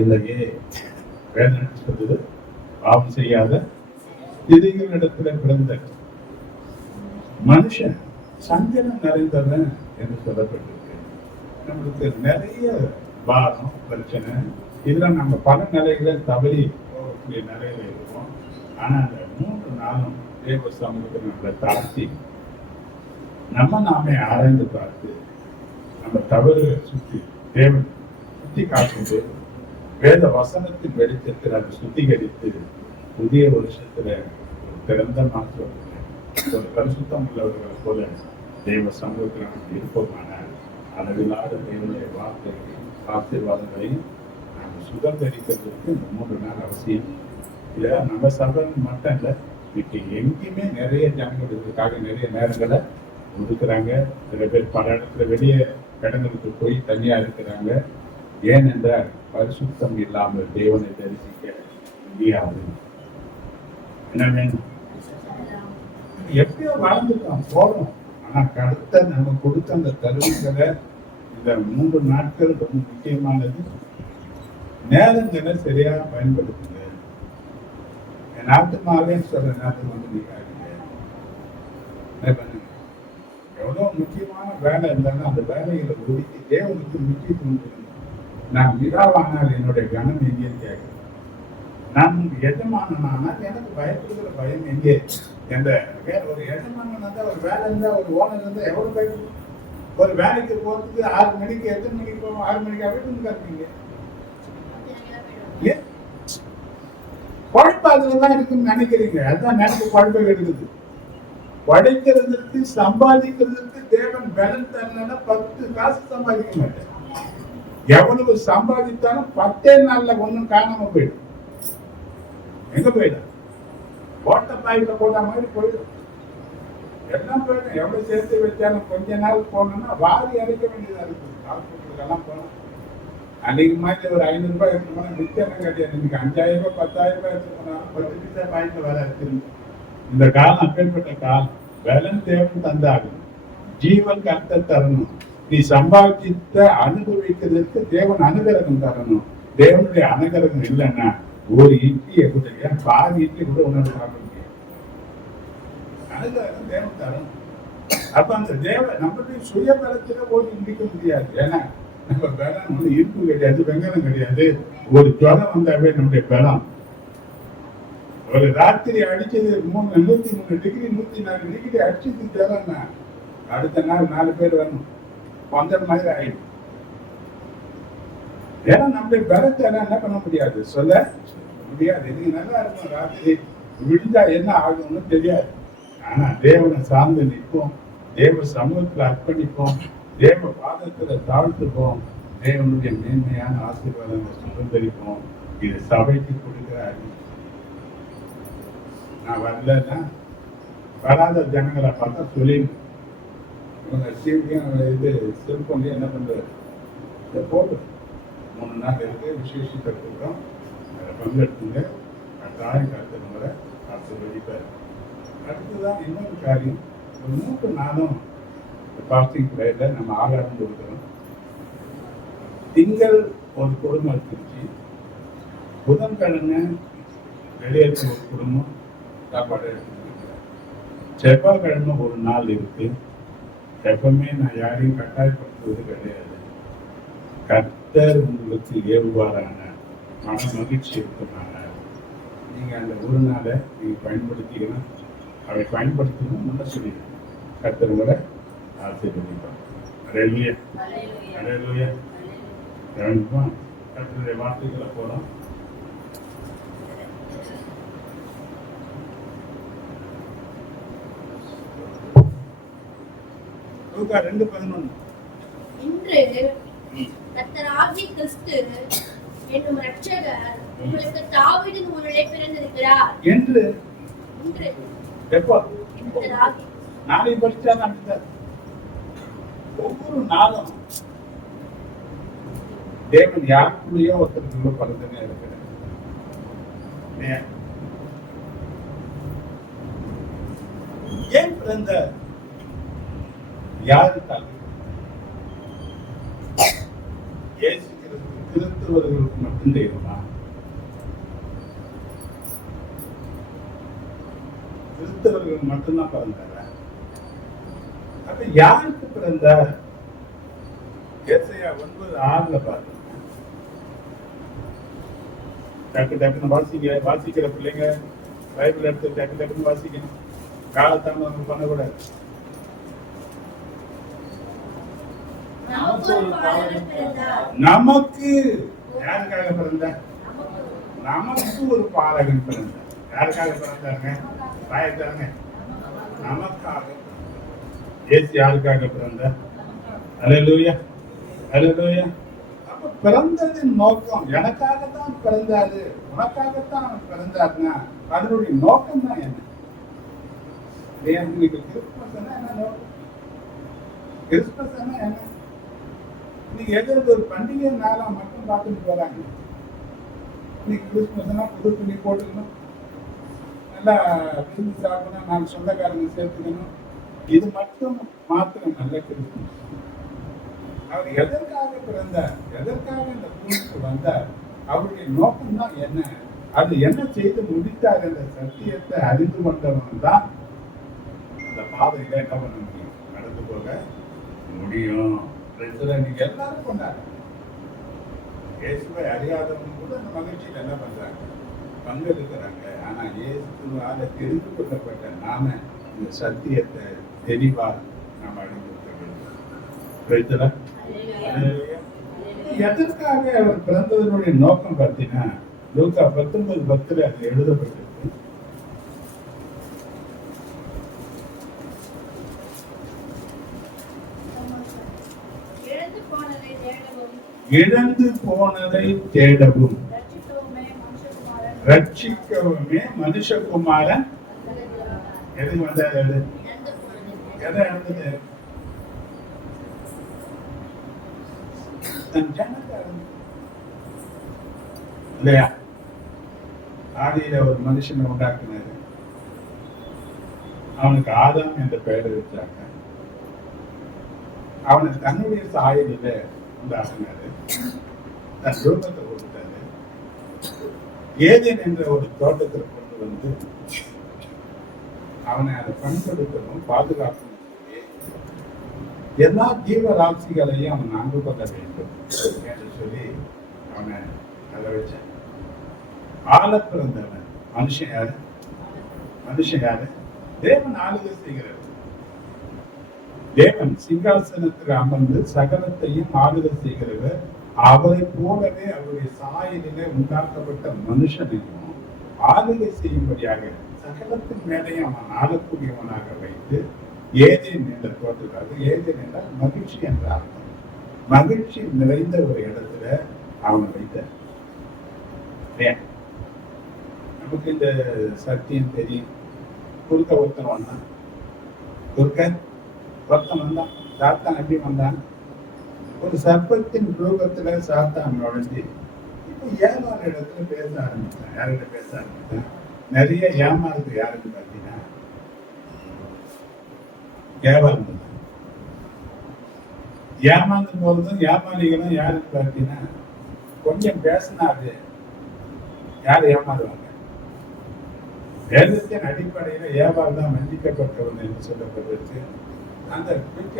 இல்லையே. வேதம் சொல்றது பாவம் செய்யாத திதிகளிடத்துல பிறந்த மனுஷன் சஞ்சலம் நிறைந்தவன் என்று சொல்லப்பட்டிருக்கு. நம்மளுக்கு நிறைய பாரம், பிரச்சனை, இதுல நம்ம பல நிலைகளில் தவறி போகக்கூடிய நிலையில இருக்கும். ஆனா அந்த 3 நாளும் தேவ சமூகத்தில் நம்மளை தாழ்த்தி நம்ம நாமே ஆராய்ந்து பார்த்து நம்ம தவறுகளை தேவன் சுத்தி காட்டும்போது வேத வசனத்தின் வெளிச்சத்தில் அதை சுத்திகரித்து புதிய வருஷத்துல ஒரு திறந்த மாற்றம், ஒரு பரிசுத்தம் உள்ளவர்களை போல தெய்வ சமூகத்தில் நமக்கு இருப்போமானால் அளவில்லாத தேவனுடைய ஆசீர்வாதங்களையும் நாம் சுதந்திரிக்கிறதுக்கு இந்த 3 நாள் அவசியம். இதை நம்ம சபை மட்டும் இல்லை, இன்னைக்கு எங்கேயுமே நிறைய ஜனங்கள் இதுக்காக நிறைய நேரங்களை ஒதுக்குறாங்க. சில பேர் பல இடத்துல வெளியே இடங்களுக்கு போய் தனியா இருக்கிறாங்க. ஏனென்றால் பரிசுத்தம் இல்லாமல் தேவனை தரிசிக்க முடியாது. என்ன வேணும்? எப்படியோ வாழ்ந்துட்டோம், போறோம். ஆனா அடுத்த நம்ம கொடுத்த அந்த தருணங்களை இந்த 3 நாட்கள் ரொம்ப முக்கியமானது. நேரங்களை சரியா பயன்படுத்துங்க. என் நாட்டுமாவே சொல்ற நேரத்தில் வந்து நீங்க எவ்வளவு முக்கியமான வேலை இருந்தாலும் அந்த வேலைகளை ஒதுக்கி தேவனுக்கு முக்கியத்துவம் கொடுங்க. நான் விழாவானால் என்னுடைய கனம் எங்கே கேட்கிறேன். நான் எஜமானனால் எனக்கு பயப்படுகிற பயம் எங்கே? என்ற ஒரு எஜமானன் இருந்தா, ஒரு வேலை இருந்தா, ஒரு ஓனர் இருந்தா எவ்வளவு பயப்படும்? ஒரு வேலைக்கு போறதுக்கு 6 மணிக்கு, எத்தனை மணிக்கு போவோம்? 6 மணிக்கு வீட்டுக்கு இருப்பீங்க. குழப்பம் அதுலதான் இருக்குன்னு நினைக்கிறீங்க. அதுதான் எனக்கு குழப்பம் எடுக்குது. உழைக்கிறதுக்கு, சம்பாதிக்கிறதுக்கு தேவன் பலன் தரலன்னா 10 காசு சம்பாதிக்க மாட்டேன். எவ்வளவு சம்பாதித்தாலும் 10 நாள்ல ஒண்ணும் காணாம போயிடும். எங்க போயிடும்? ஓட்ட பாயில போட்ட மாதிரி போயிடும். எல்லாம் போயிடும். எவ்வளவு சேர்த்து வச்சாலும் கொஞ்ச நாள் போனோம்னா வாரி அடைக்க வேண்டியதா இருக்கு. ஹாஸ்பிட்டலுக்கெல்லாம் போனோம். அன்னைக்கு மாதிரி ஒரு 500 ரூபாய் எடுத்து போனா நிச்சயம் கிடையாது. இன்னைக்கு 5000 ரூபாய் 10,000 ரூபாய் எடுத்து போனாலும் 10 பைசா பாயிண்ட்ல வர திரும்ப. இந்த காலம் அப்பேற்பட்ட காலம். பலன் தேவன் தந்தாகும். ஜீவன் கர்த்தர் தரணும். நீ சம்பாதித்த அனுபவிக்கிறதுக்கு தேவன் அனுகிரகம் தரணும். தேவனுடைய அனுகிரகம் இல்லைன்னா ஒரு இட்லியை கூட ஏன் பாதி இட்லி கூட உணவு சாப்பிட முடியாது. அனுகிரகம் தேவன் தரணும். அப்ப அந்த நம்மளுடைய சுய பலத்துல போட்டு முடிக்க முடியாது. ஏன்னா நம்ம பலம் வந்து இருப்பு கிடையாது, வெங்கலம் கிடையாது. ஒரு ஜுரம் வந்தாவே நம்முடைய பலம். ஒரு ராத்திரி அடிச்சது 103 டிகிரி 104 டிகிரி அடிச்சது ஜுரம்னா அடுத்த நாள் 4 பேர் வரணும், அந்த மாதிரி ஆயிடும். ஏன்னா நம்முடைய பலத்தை என்ன பண்ண முடியாது, சொல்ல முடியாது. நீங்க நல்லா இருக்கும், ராத்திரி விழுந்தா என்ன ஆகும்னு தெரியாது. ஆனா தேவனை சார்ந்து நிற்போம், தேவ சமூகத்துல அர்ப்பணிப்போம், தேவ பாதத்துல தாழ்த்துப்போம், தேவனுடைய மேன்மையான ஆசீர்வாதங்களை சுதந்திரிப்போம். இது சபைக்கு கொடுக்கிற அறிவு. நான் வரலன்னா வராத ஜனங்களை பார்த்தா சொல்லி இவங்க இது செல்போன்ல என்ன பண்றது போடு 3 நாள் இருக்கு விசேஷத்தை கூட்டம், அதில் பங்கெடுத்துங்க, கட்டாயம் கருத்துங்களை பார்த்து வெளிப்பாரு. அடுத்துதான் இன்னொரு காரியம், ஒரு 3 நாளும் பாஸ்டிங் ப்ரேயர்ல நம்ம ஆகாரம் கொடுக்குறோம். திங்கள் ஒரு குடும்பம் இருந்துச்சு, புதன்கிழமை வெளியேற்ற ஒரு குடும்பம் சாப்பாடு எடுத்துருக்கிறேன், செவ்வாய்க்கிழமை ஒரு நாள் இருக்கு. எப்பவுமே நான் யாரையும் கட்டாயப்படுத்துவது கிடையாது. கர்த்தர் உங்களுக்கு ஏவுவாரான மன மகிழ்ச்சி இருக்குமான நீங்க அந்த ஒரு நாளை நீங்க பயன்படுத்திக்கணும். அதை பயன்படுத்தணும் முன்ன சொல்லிடுங்க. கர்த்தர் உங்களை ஆசீர்வதிப்பார். அல்லேலூயா, அல்லேலூயா. கர்த்தருடைய வார்த்தைகளை போறோம். லூக்கா 2:11. இன்று கர்த்தராகிய கிறிஸ்து என்னும் இரட்சகர் உங்களுக்கு தாவீதின் ஊரிலே பிறந்திருக்கிறார். என்று இன்று எப்போ கர்த்தராகிய நாளை படிச்சா நடந்தார். ஒவ்வொரு நாளும் தேவன் யாருக்குள்ளேயோ ஒருத்தருக்குள்ள பலதனே இருக்கிறார். ஏன் பிறந்த யாருக்காக? இயேசு கிறிஸ்துவர்களுக்கு மட்டும் தெய்வமா? கிறிஸ்தவர்கள் மட்டும்தான் பிறந்தார். அப்ப யாருக்கு பிறந்தார்? ஏசாயா 9:6 பாருங்க. டக்கு டக்குன்னு வாசிக்கிற பிள்ளைங்க பைபிள் எடுத்து டக்கு டக்குன்னு வாசிக்கணும். காலத்தாமதம் பண்ணக்கூடாது. நமக்கு யாருக்காக பிறந்தார்? நமக்கு ஒரு பாலகன் பிறந்தார். யாருக்காக பிறந்தாருங்க? பாயத்தாருங்க. நமக்காக. இயேசு யாருக்காக பிறந்தார்? அல்லேலூயா, அல்லேலூயா. அப்ப பிறந்ததின் நோக்கம் எனக்காகத்தான் பிறந்தாரு, உனக்காகத்தான் பிறந்தாருன்னா அதனுடைய நோக்கம் தான் என்ன? கிறிஸ்துமஸ் என்ன நோக்கம்? கிறிஸ்துமஸ் என்ன? நீங்க எதிர்த்து ஒரு பண்டிகை நாளா மட்டும் பார்த்துட்டு போறாங்க. இன்னைக்கு கிறிஸ்துமஸ்னா புது துணி போட்டுக்கணும், நல்லா விருந்து சாப்பிடணும், 4 சொந்தக்காரங்க சேர்த்துக்கணும். இது மட்டும் மாத்திரம் நல்ல கிறிஸ்துமஸ். அவர் எதற்காக பிறந்தார், எதற்காக இந்த பூமிக்கு வந்தார், அவருடைய நோக்கம் தான் என்ன, அது என்ன செய்து முடித்தார் என்ற சத்தியத்தை அறிந்து கொண்டவன் தான் அந்த பாதையில என்ன பண்ண முடியும், நடந்து போக முடியும். நீங்க எல்லாரும் கொண்டாங்க. இயேசுவை அறியாதவங்க கூட அந்த மகிழ்ச்சியில் என்ன பண்றாங்க, பங்கெடுக்கிறாங்க. ஆனா இயேசுவால தெரிந்து கொள்ளப்பட்ட நாம இந்த சத்தியத்தை தெளிவா நாம் அறிந்து கொள்ள வேண்டும். எதற்காக அவர் பிறந்ததனுடைய நோக்கம் பார்த்தீங்கன்னா லூக்கா 19:10 அது எழுதப்பட்டிருக்கு. இழந்து போனதை தேடவும் ரட்சிக்கவுமே மனுஷகுமாரன் எது வந்தாரு? எதை இழந்தது? இல்லையா? ஆதியில ஒரு மனுஷனை உண்டாக்குனாரு, அவனுக்கு ஆதாம் என்ற பெயரை வச்சாங்க. அவனை தன்னுடைய சாயலில உண்டாக்குனாரு, தன் ரூபத்தை கொடுத்தாரு. ஏதேன் என்ற ஒரு தோட்டத்தில் கொண்டு வந்து அவனை அதை பண்படுத்தணும், பாதுகாக்கணும். எல்லா ஜீவராசிகளையும் அவன் அன்பு கொள்ள வேண்டும் என்று சொல்லி அவனை அதை வச்சான். ஆள பிறந்தவன் மனுஷன் யாரு? மனுஷன் யாரு? தேவன் ஆளுகை செய்கிறவர். தேவன் சிங்காசனத்தில் அமர்ந்து சகலத்தையும் ஆளுகை செய்கிறவர். அவரை போலவே அவருடைய சாயலிலே உண்டாக்கப்பட்ட மனுஷனையும் ஆளுகை செய்யும்படியாக சகலத்தின் மேலேயும் அவன் ஆளக்கூடியவனாக வைத்து ஏதேன் என்ற தோற்றத்தால், ஏதேன் என்றால் மகிழ்ச்சி என்ற அர்த்தம், மகிழ்ச்சி நிறைந்த ஒரு இடத்துல அவனை வைத்தார். நமக்கு இந்த சத்தியம் தெரியும். குறுக்க ஒருத்தன் வந்தான், வந்தான். சாத்தான் எப்படி வந்தான்? ஒரு சர்ப்பத்தின் ரூபத்துல சாத்தான் நுழைஞ்சு இப்போ ஏமாற இடத்துல பேச ஆரம்பித்தான். யார்கிட்ட பேச ஆரம்பித்தான்? நிறைய ஏமாறுது. யாருக்கு பார்த்தீங்கன்னா ஏமாறுது. ஏமாந்து போறதும் ஏமாளிகளும் யாருக்கு பார்த்தீங்கன்னா கொஞ்சம் பேசினாரு யார் ஏமாறுவாங்க? வேதத்தின் அடிப்படையில ஏவாள் தான் வஞ்சிக்கப்பட்டவன் என்று சொல்லப்பட்டிருக்கு. அந்த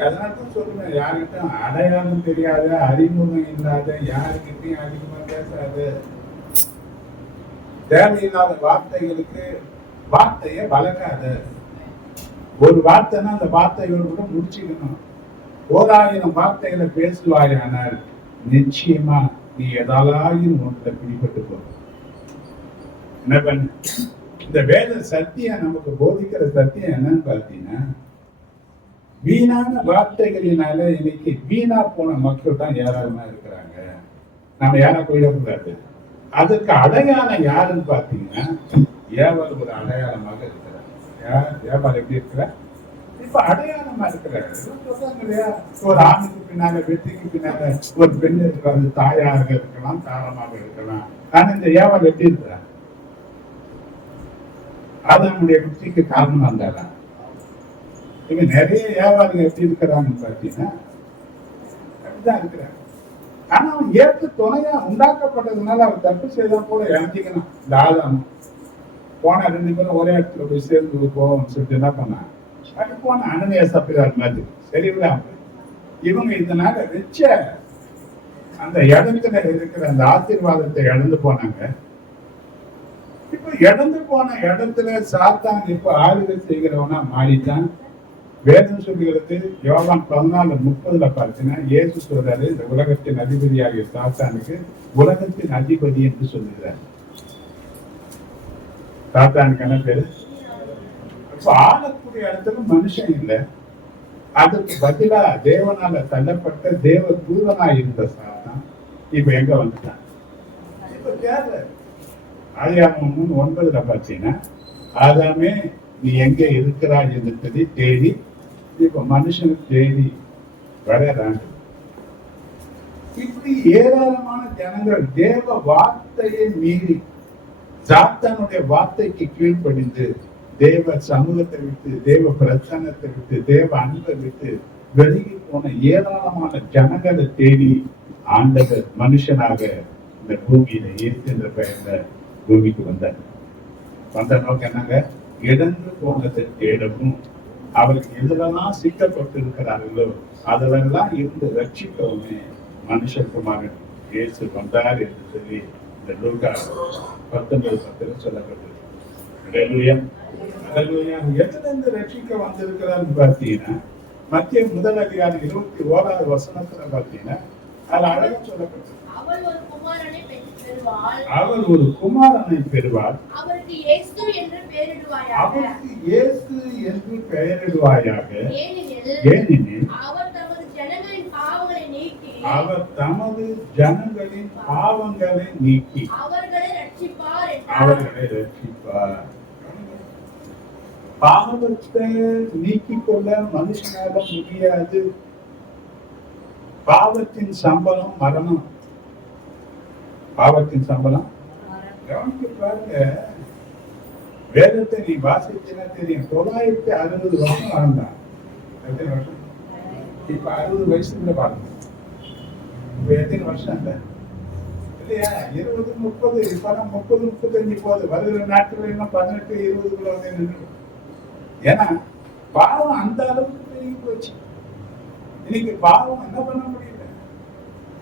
அதனால்தான் சொல்லுவேன், யாருக்கிட்டும் அடையாளம் தெரியாத, அறிமுகம் இல்லாத, யாருக்கிட்டையும் அதிகமா பேசாத, தேவையில்லாத வார்த்தைகளுக்கு வார்த்தையை வளர்க்காத. ஒரு வார்த்தைன்னா அந்த வார்த்தைகளோடு கூட முடிச்சுக்கணும். 1000 வார்த்தைகளை பேசுவாயானால் நிச்சயமா நீ எதாலாயும் ஒன்றை பிடிபட்டு போ. என்ன பண்ண? இந்த வேத சத்தியம் நமக்கு போதிக்கிற சத்தியம் என்னன்னு பார்த்தீங்கன்னா, வீணான வார்த்தைகளினால இன்னைக்கு வீணா போன மக்கள் தான் ஏராளமா இருக்கிறாங்க. நம்ம யாரா போயிடக்கூடாது. அதுக்கு அடையாளம் யாருன்னு பார்த்தீங்கன்னா, ஏவாள் ஒரு அடையாளமாக இருக்கிறார். யார் ஏவாள் எப்படி இருக்கிறார்? இப்ப அடையாளமா இருக்கிறார். இல்லையா, ஒரு ஆணுக்கு பின்னால, வெற்றிக்கு பின்னால ஒரு பெண் இருக்கிறாரு. தாயாக இருக்கலாம், தாரமாக இருக்கலாம். ஆனா இந்த ஏவாள் எப்படி இருக்கிறார்? அது நம்முடைய வெற்றிக்கு காரணம் வந்தாதான். இங்க நிறைய வியாபாரிகள் எப்படி இருக்கிறாங்கன்னு பார்த்தீங்கன்னா அப்படிதான் இருக்கிறாங்க. ஆனா அவன் ஏற்று துணையா உண்டாக்கப்பட்டதுனால அவர் தப்பு செய்தா போல இறந்திக்கணும். இந்த ஆதாம் போன 2 பேரும் ஒரே இடத்துல போய் சேர்ந்து போவோம்னு சொல்லிட்டு என்ன பண்ணான்? அது போன அனனியா சப்பிரார் மாதிரி சரிவிட இவங்க இதனால வச்ச அந்த இடத்துல இருக்கிற அந்த ஆசீர்வாதத்தை இழந்து போனாங்க. இப்ப இழந்து போன இடத்துல சாத்தான் இப்ப ஆளுகை செய்கிறவனா மாறிட்டான். வேதம் சொல்லுகிறது, யோவான் 14:30 பார்த்தீங்கன்னா இயேசு சொல்றாரு, இந்த உலகத்தின் அதிபதியாகிய சாத்தானுக்கு உலகத்தின் அதிபதி என்று சொல்லுகிறார். சாத்தானுக்கு என்ன பேரு? இப்ப ஆளக்கூடிய இடத்துல மனுஷன் இல்லை. அதற்கு பதிலா தேவனால தள்ளப்பட்ட தேவ தூதனா இருந்த சாத்தான் இப்ப எங்க வந்துட்டான்? இப்ப தேவை. ஆதியாகமம் 3:9 பார்த்தீங்கன்னா, ஆதாமே நீ எங்க இருக்கிறாய் என்று சொல்லி தேடி, இப்ப மனுஷனுக்கு தேடி வர்றாங்க. இப்படி ஏராளமான ஜனங்கள் தேவ வார்த்தையை மீறி சாத்தானுடைய வார்த்தைக்கு கீழ்ப்படிந்து தேவ சமூகத்தை விட்டு, தேவ பிரச்சனத்தை விட்டு, தேவ அன்பை விட்டு விலகி போன ஏராளமான ஜனங்களை தேடி ஆண்டவர் மனுஷனாக இந்த பூமியில இயேசு என்ற பெயர்ல பூமிக்கு வந்தார். வந்த நோக்கம் என்னங்க? இழந்து போனதை தேடவும், அவருக்கு எதுலெல்லாம் சிக்கப்பட்டு இருக்கிறார்களோ அதுலெல்லாம் இருந்து ரட்சிக்கவுமே மனுஷகுமாரன் இயேசு வந்தார் என்று சொல்லி இந்த லூக்கா 19:10 சொல்லப்பட்டது. எதுல இருந்து ரட்சிக்க வந்திருக்கிறான்னு பார்த்தீங்கன்னா, மத்திய 1:21 பார்த்தீங்கன்னா அது அழகா சொல்லப்பட்டது. அவள் ஒரு குமாரனை பெறுவாள். அவருக்கு இயேசு என்று பெயரிடுவாயாக. ஏனெனில் அவர் தமது ஜனங்களின் பாவங்களை நீக்கி அவர்களை ரட்சிப்பார். பாவத்தை நீக்கிக் கொள்ள மனுஷனால முடியாது. பாவத்தின் சம்பளம் மரணம். பாவத்தின் சம்பளம் கவனித்து பாருங்க. வேதத்தை நீ வாசிச்சுன்னா தெரியும். 960 வருஷம் வாழ்ந்தான். எத்தனை வருஷம்? இப்ப 60 வயசுல பாருங்க, இப்ப எத்தனை வருஷம் இல்ல இல்லையா? 20, 30, இப்பதான் 30, 35 போகுது. வருகிற நாட்கள் இன்னும் 18, 20 வந்து நின்று. ஏன்னா பாவம் அந்த அளவுக்கு பெருகி போச்சு. இன்னைக்கு பாவம் என்ன பண்ண முடியல.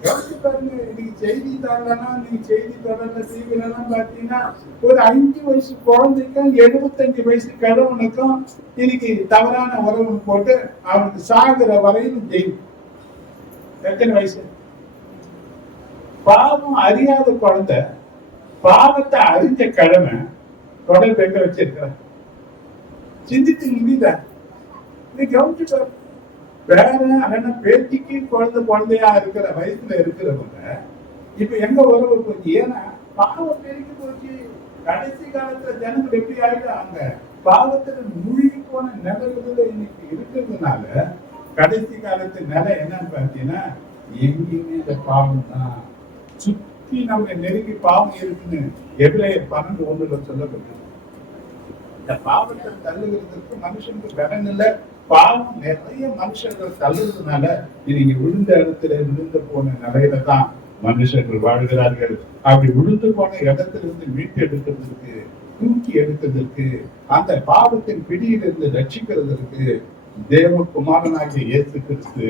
யோசிச்சு பாருங்க, இன்னைக்கு செய்தித்தாள்லன்னா நீங்க செய்தித்தாள்ல டிவிலாம் பாத்தீங்கன்னா ஒரு 5 வயசு குழந்தைக்கும் 75 வயசு கிழவனுக்கும் இன்னைக்கு தவறான உறவு போட்டு அவனுக்கு சாகுற வரையும் ஜெயில். எத்தனை வயசு? பாவம் அறியாத குழந்தை, பாவத்தை அறிஞ்ச கிழமை தொடர்பு எங்க வச்சிருக்கிற? சிந்தித்து முடியுதா? இன்னைக்கு கவனிச்சு பாரு. வேற அண்ணன் பேத்திக்கு குழந்தையா இருக்கிற வயசுல இருக்கிறவங்க இப்ப எங்க உறவு போச்சு? ஏன்னா பாவம் பெருகி போச்சு. கடைசி காலத்துல ஜனங்கள் எப்படி ஆயிடுறாங்க? பாவத்துல மூழ்கி போன நிலையில இன்னைக்கு இருக்கிறதுனால கடைசி காலத்து நிலை என்னன்னு பாத்தீங்கன்னா எங்கேயுமே இந்த பாவம் தான் சுத்தி நம்ம நெருங்கி பாவம் இருக்குன்னு எபிரேயர் 12:1 சொல்லப்பட்டது. இந்த பாவத்தை தள்ளுகிறதுக்கு மனுஷனுக்கு பலன் இல்லை. பாவம் நிறைய மனுஷர்கள் தள்ளுறதுனால இன்னைக்கு விழுந்த இடத்துல விழுந்து போன நிலையில தான் மனுஷர்கள் வாழ்கிறார்கள். அப்படி விழுந்து போன இடத்துல இருந்து மீட்டு எடுக்கிறதுக்கு, தூக்கி எடுக்கிறதுக்கு, அந்த பாவத்தின் பிடியிலிருந்து ரட்சிக்கிறதுக்கு தேவகுமாரனாகிய இயேசு கிறிஸ்து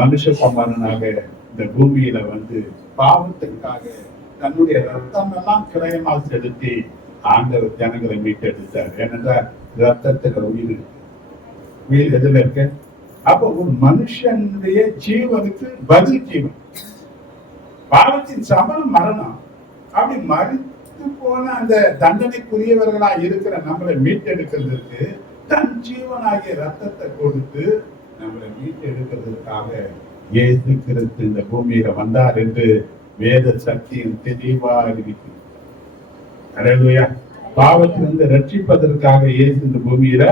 மனுஷகுமாரனாக இந்த பூமியில வந்து பாவத்திற்காக தன்னுடைய ரத்தம் எல்லாம் கிரயமாக செலுத்தி ஆண்டவர் ஜனங்களை மீட்டெடுத்தார். ஏனென்றால் ரத்தத்துல உயிர் இருக்கு. உயிர் எதுல இருக்கு? அப்ப ஒரு மனுஷனுடைய ஜீவனுக்கு பதில் ஜீவன். பாவத்தின் சமணம் மரணம். அப்படி மறித்து போன அந்த தண்டனைக்குரியவர்களா இருக்கிற நம்மளை மீட்டெடுக்கிறதுக்கு தன் ஜீவனாகிய ரத்தத்தை கொடுத்து நம்மளை மீட்டெடுக்கிறதுக்காக இயேசு கிறிஸ்து இந்த பூமியில வந்தார் என்று வேத சக்தியின் தெளிவா அறிவிக்கிறது. அல்லேலூயா. பாவத்திலிருந்து ரட்சிப்பதற்காக இயேசு இந்த பூமியில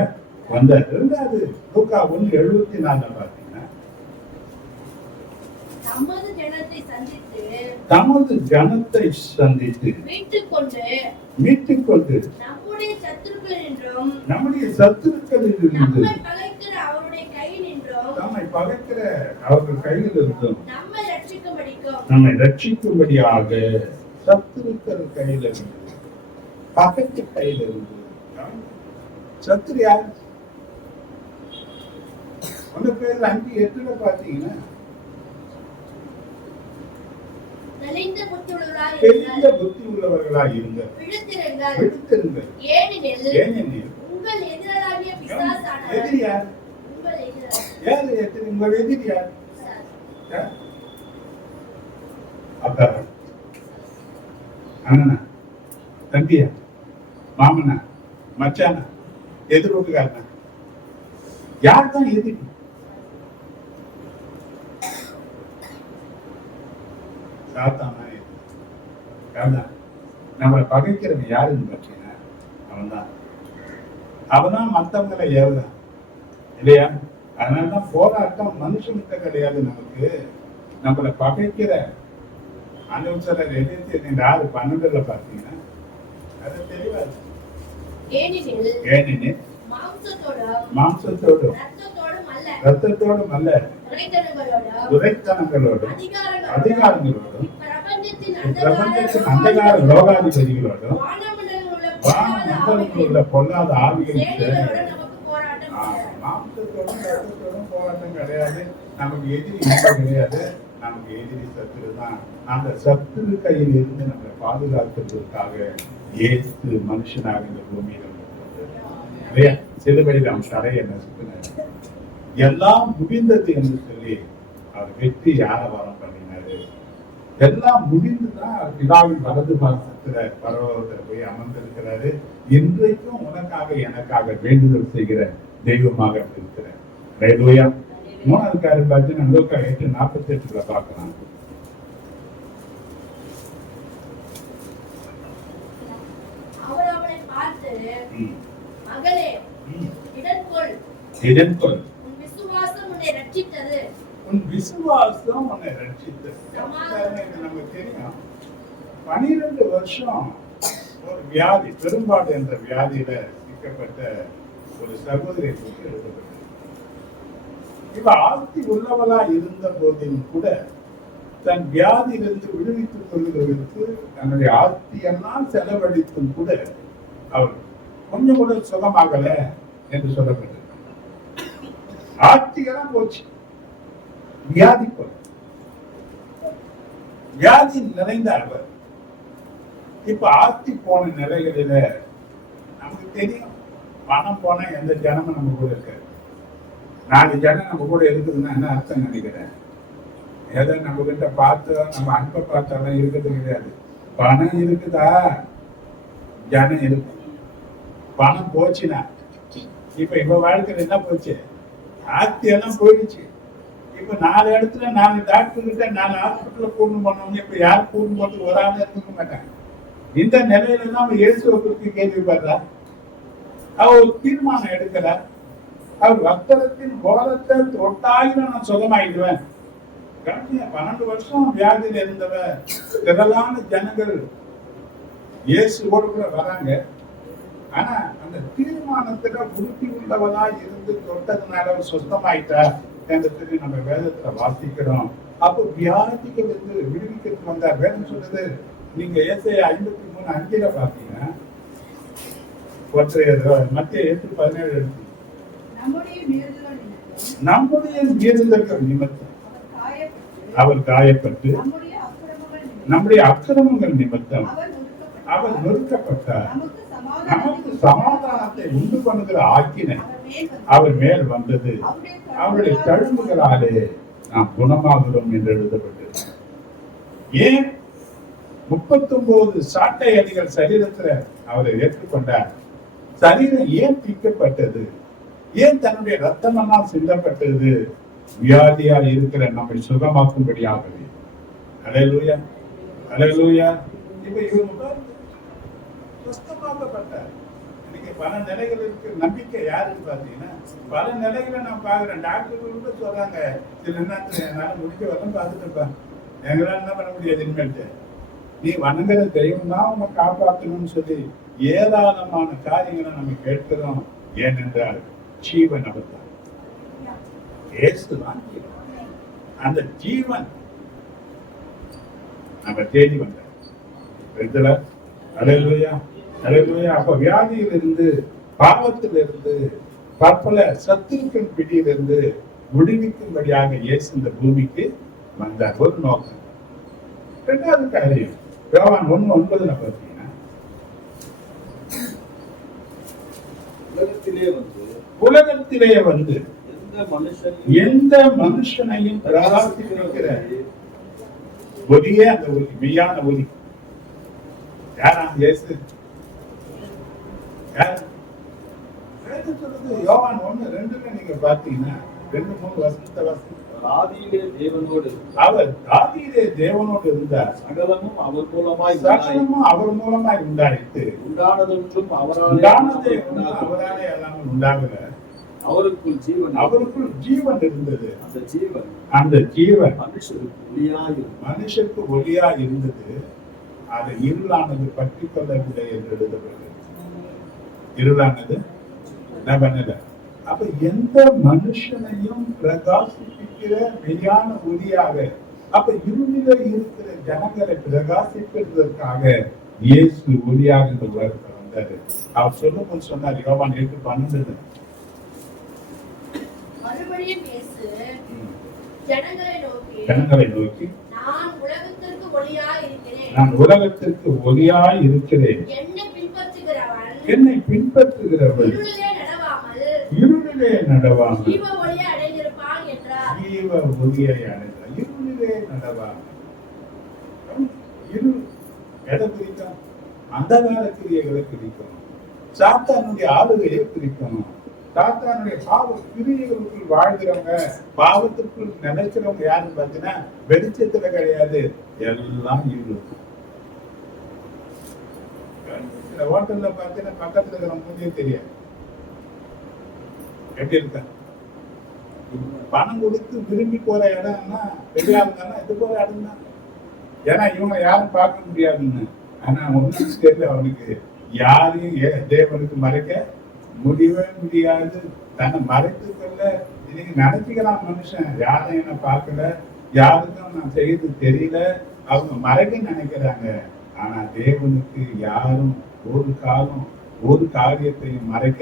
வந்தார். இரண்டாவது லூக்கா 1:74 பாத்தீங்கன்னா தமது ஜனத்தை சந்தித்து மீட்டுக் கொண்டு நம்முடைய சத்துருக்களில் இருந்து நம்மை பகைக்கிற அவர்கள் கையில் இருந்தும் நம்மை ரட்சிக்கும்படியாக சத்துருக்கள் கையில இருந்து, பகைக்கு கையில இருந்து. சத்துரு யார்? உங்க பேர் 5:8 பாத்தீங்கன்னா தெளிந்த புத்தி உள்ளவர்களா இருங்க, விழித்திருங்கள். ஏனெனில் உங்கள் எதிராகிய பிசாசானவர் எதிரி யார்? உங்கள் எதிரி யார்? அக்கா, அண்ணனா, தம்பியா, மாமனா, மச்சானா, எதிர்வுக்காரனா? யார் தான் எதிரி? சாத்தானா எதிரி. நம்மளை பகைக்கிறவன் யாருன்னு பார்த்தீங்கன்னா அவன்தான். அவன்தான் மற்றவங்களை ஏவுதான் இல்லையா? அதனாலதான் போராட்டம் மனுஷனுக்கு கிடையாது. நமக்கு நம்மளை பகைக்கிற அனுசரர் எழுதி 6:12 பார்த்தீங்கன்னா அது தெரியாது. ஏனெனில் மாம்சத்தோடும் ரத்தத்தோடும் அல்ல, துரைத்தனங்களோடும் அதிகாரங்களோடும் பிரபஞ்சத்தின் அந்தகார லோகாதிபதிகளோடும் வானமண்டலத்தில் உள்ள பொல்லாத ஆவிகளின் மாம்சத்தோடும் ரத்தத்தோடும் போராட்டம் கிடையாது. நமக்கு எதிரி கிடையாது. நமக்கு எதிரி சத்துரு தான். அந்த சத்துரு கையில் இருந்து நம்மளை பாதுகாக்கிறதுக்காக இயேசு மனுஷனாக இந்த பூமியில இல்லையா? சிலுவையில் அவன் தரையை நசுக்கினார். எல்லாம் முடிந்தது என்று சொல்லி அவர் வெற்றி ஆரவாரம் பண்ணினாரு. எல்லாம் முடிந்துதான் பிதாவின் வலது பாசத்துல பரவத்தில் போய் அமர்ந்திருக்கிறாரு. இன்றைக்கும் உனக்காக எனக்காக வேண்டுதல் செய்கிற தெய்வமாக இருக்கிறார். ஹல்லேலூயா. 3வது காரியம் பார்த்தீங்கன்னா லூக்கா 8:48 பார்க்கலாம். இடன்கொள், உன் விசுவாசம் உன்னை ரட்சித்தது. நமக்கு தெரியும். 12 வருஷம் ஒரு வியாதி, பெரும்பாடு என்ற வியாதியில சிக்கப்பட்ட ஒரு சகோதரியை குறித்து எழுதப்பட்டது. இவ ஆஸ்தி உள்ளவளா இருந்த போதிலும் கூட தன் வியாதியிலிருந்து விடுவித்துக் கொள்வதற்கு தன்னுடைய ஆஸ்தியெல்லாம் செலவழித்தும் கூட அவர் கொஞ்சம் கூட சுகமாகல என்று சொல்லப்பட்டது. ஆஸ்தியெல்லாம் போச்சு, வியாதி போல. வியாதி நிறைந்த அவர் இப்ப ஆஸ்தி போன நிலைகளில நமக்கு தெரியும், பணம் போனா எந்த ஜனமும் நம்ம கூட இருக்காது. 4 ஜனம் நம்ம கூட இருக்குதுன்னா என்ன அர்த்தம் நினைக்கிறேன்? ஏதோ நம்ம கிட்ட பார்த்து நம்ம அன்பை பார்த்தாலும் இருக்கிறது கிடையாது. பணம் இருக்குதா, ஜனம் இருக்கு. பணம் போச்சுன்னா இப்ப இப்ப வாழ்க்கையில என்ன போச்சு? ஆஸ்தி எல்லாம் போயிடுச்சு. இப்ப 4 இடத்துல 4 டாக்டர் கிட்ட 4 ஹாஸ்பிட்டல்ல கூட்டு போனவங்க இப்ப யாரும் கூட்டு போட்டு ஒரு ஆள் இருக்க மாட்டாங்க. இந்த நிலையில தான் அவன் இயேசுவை குறித்து கேள்விப்படுறார். அவர் ஒரு தீர்மானம் எடுக்கிறார். அவர் வஸ்திரத்தின் கோலத்தை தொட்டாயிரம் நான் சுகமாயிடுவேன். 12 வருஷம் வியாதியில இருந்தவர் திரளான ஜனங்கள் இயேசுவோடு கூட வராங்க. ஆனா அந்த தீர்மானத்துல உறுதி உள்ளவனா இருந்து தொட்டதுனால அவர் சுத்தமாயிட்டார் என்று சொல்லி நம்ம வேதத்துல வாசிக்கிறோம். அப்போ வியாதிகள் இருந்து விடுவிக்கிறதுக்கு வந்தார். வேதம் சொல்றது, நீங்க ஏசாயா 53:5 பாத்தீங்கன்னா மத்திய 8:17 நம்முடைய மீறுதல்கள் நிமித்தம் அவர் காயப்பட்டு நம்முடைய அக்கிரமங்கள் நிமித்தம் அவர் நொறுக்கப்பட்டார். நமக்கு சமாதானத்தை உண்டு பண்ணுகிற ஆக்கினை அவர் மேல் வந்தது. அவருடைய தழும்புகளாலே நாம் குணமாகிறோம் என்று எழுதப்பட்டது. ஏன் 39 சாட்டை அடிகள் சரீரத்துல அவரை ஏற்றுக்கொண்டார்? சரீரம் ஏன் பிக்கப்பட்டது? ஏன் தன்னுடைய ரத்தமெல்லாம் சிந்தப்பட்டது? வியாதியா இருக்கிற நம்மை சுகமாக்கும்படியாகவே. அல்லேலூயா, அல்லேலூயா. இப்ப இவங்க சுத்தமாக்கப்பட்டார். இன்னைக்கு பல நிலைகள் இருக்கு. நம்பிக்கை யாருன்னு பாத்தீங்கன்னா, பல நிலைகளை நான் பாக்குறேன். டாக்டர்கள் கூட சொல்றாங்க, சில நேரத்துல என்னால முடிக்க வரலாம் பார்த்துட்டு இருப்பேன், எங்களால என்ன பண்ண முடியாது, இனிமேட்டு நீ வணங்குற தெய்வம் தான் உன்னை காப்பாற்றணும்னு சொல்லி ஏராளமான காரியங்களை நம்ம கேட்கிறோம். ஏனென்றால் ஜீவன் அவர்தான், இயேசுதான் ஜீவன். அந்த ஜீவன் நம்ம தேடி வந்தார். அல்லேலூயா, அல்லேலூயா. அப்ப வியாதியிலிருந்து, பாவத்திலிருந்து, பற்பல சத்துருக்கள் பிடியிலிருந்து விடுவிக்கும்படியாக இயேசு இந்த பூமிக்கு வந்தார். ஒரு நோக்கம். 2வது காரியம், யோவான் 1:9 பார்த்தீங்கன்னா, உலகத்திலே வந்து எந்த மனுஷனையும் பிரகாசிக்கிற ஒளியே அந்த ஒளி, மெய்யான ஒளி. யாரா இயேசு? யோவான் 1:2 நீங்க பாத்தீங்கன்னா 2-3 வசனத்தை வாசிங்க. ஆதியிலே தேவனோடு அவர் ஆதியிலே தேவனோடு இருந்தார். சகலமும் அவர் மூலமாய் உண்டாயிற்று. உண்டானதொன்றும் அவராலே அல்லாமல் உண்டாகல. அவருக்குள் ஜீவன் இருந்தது. அந்த ஜீவன் மனுஷருக்கு ஒளியா இருந்தது. அதை இருளானது பற்றி கொள்ளவில்லை என்று எழுதப்பட்டது. இருளானது பண்ணல. அப்ப எந்த மனுஷனையும் பிரகாசிப்பிக்கிற மெய்யான ஒளியாக, அப்ப இருளில இருக்கிற ஜனங்களை பிரகாசிப்பதற்காக இயேசு ஒளியாக இந்த உலகத்தில் வந்தாரு. அவர் சொல்லும் சொன்னார், யோவான் 8:12, மறுபடியும் இயேசு ஜனங்களை நோக்கி நான் உலகத்திற்கு ஒளியாய் இருக்கிறேன். என்னை பின்பற்றுகிறவன் இருளிலே நடவாமல் ஜீவ ஒளியை அடைந்திருப்பான் என்றார். இருளிலே நடவாமல். இருள் எதை குறிக்கும்? அந்தகார கிரியைகளை குறிக்கும். சாத்தானுடைய ஆளுகையை குறிக்கும். சாத்தானுடைய பாவ கிரியைகளுக்குள் வாழ்கிறவங்க, பாவத்திற்குள் நினைக்கிறவங்க யாருன்னு பார்த்தீங்கன்னா வெளிச்சத்துல கிடையாது, எல்லாம் இருள். சில ஹோட்டல்ல பார்த்தீங்கன்னா பக்கத்துல இருக்கிற மூஞ்சியே தெரியாது. எப்படி இருக்க? பணம் கொடுத்து விரும்பி போற இடம்னா வெளியா இருந்தாலும் இது போற இடம் தான். ஏன்னா இவங்க யாரும் பார்க்க முடியாதுன்னு. ஆனா ஒன்னும் தெரியல அவனுக்கு, யாரையும் தேவனுக்கு மறைக்க முடியவே முடியாது. தன்னை மறைத்து கொள்ள இன்னைக்கு நினைச்சுக்கலாம் மனுஷன், யாரும் என்ன பார்க்கல, யாருக்கும் நான் செய்யறது தெரியல, அவங்க மறைக்க நினைக்கிறாங்க. ஆனா தேவனுக்கு யாரும் ஒரு காலம் ஒரு காரியத்தையும் மறைக்க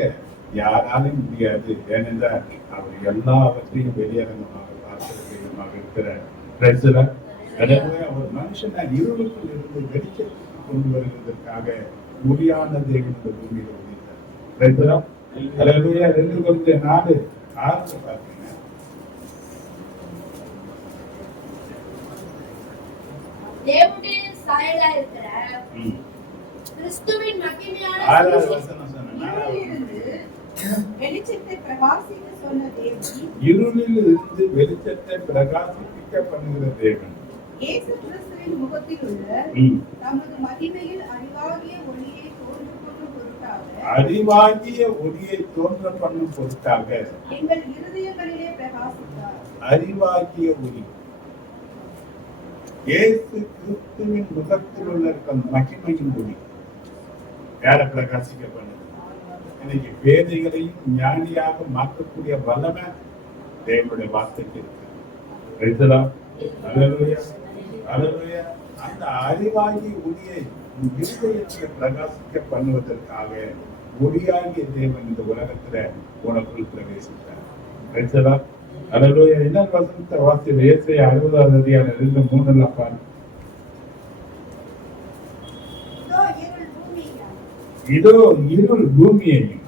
யாராலும் முடியாது. ஏனென்றால் அவர் எல்லாவற்றையும் வெளியரங்கமாக பார்க்கிறதாக இருக்கிறார். அவர் மனுஷனை இருளுக்குள் இருந்து வெளிச்சத்துக்கு கொண்டு வருவதற்காக முடியாத தேவன் இந்த பூமியில் உதித்தார். 2 Corinthians 4:6 பார்த்தீங்கன்னா, தேவனுடைய சாயலா இருக்கிற கிறிஸ்துவின் மகிமையான 6வது வசனம் சொன்னா, வெளிச்சத்தை பிரகாசிக்க சொன்ன தேவன், இருளில் இருந்து வெளிச்சத்தை பிரகாசிக்க பண்ணுகிற தேவன், இயேசு கிறிஸ்துவின் முகத்தில் உள்ள தமது மகிமையில் அறிவாகிய ஒளியை தோன்றப்படும் பொருட்டாக, அறிவாகிய ஒளியை தோன்ற பண்ணும் பொருட்டாக எங்கள் இருதயங்களிலே பிரகாசித்தார். அறிவாகிய ஒளி இயேசு கிறிஸ்துவின் முகத்தில் உள்ள மகிமையின் ஒளி யார பிரகாசிக்க பண்ணுது? இன்னைக்கு வேதைகளையும் ஞானியாக மாற்றக்கூடிய வல்லமை தேவனுடைய வார்த்தைக்கு இருக்கு. அந்த அறிவாகிய ஒளியை இருதயத்தில் பிரகாசிக்க பண்ணுவதற்காக ஒளியாகிய தேவன் இந்த உலகத்துல உனக்குள் பிரவேசித்தார். அல்லேலூயா. என்ன வசனத்தை வாசியது? ஏசாயா 60வது அதிகாரம் 2-3 பாருங்க. இதோ இருள் பூமியையும்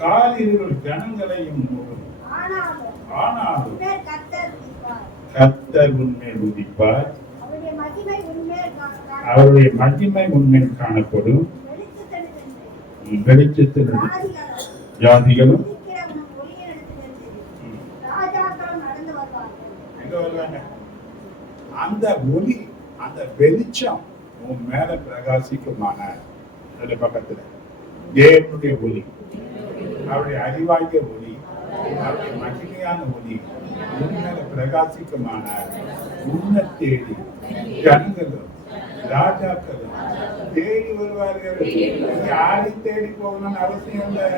காரிருள் ஜனங்களையும் மூடும். ஆனாலும் கர்த்தர் உன்மேல் உதிப்பார், அவருடைய மகிமை உன்மேல் காணப்படும். வெளிச்சத்தில் ஜாதிகளும் எங்க வருவாங்க? அந்த ஒளி, அந்த வெளிச்சம் உன் மேல பிரகாசிக்குமான பக்கத்துல தேவனுடைய ஒளி, அவருடைய அறிவாகிய ஒளி, அவருடைய மகிமையான ஒளி உன் மேல பிரகாசிக்குமான உன்னை தேடி ஜனங்களும் ராஜாக்களும் தேடி வருவார்கள். யாரையும் தேடி போகணும்னு அவசியம் இல்லை,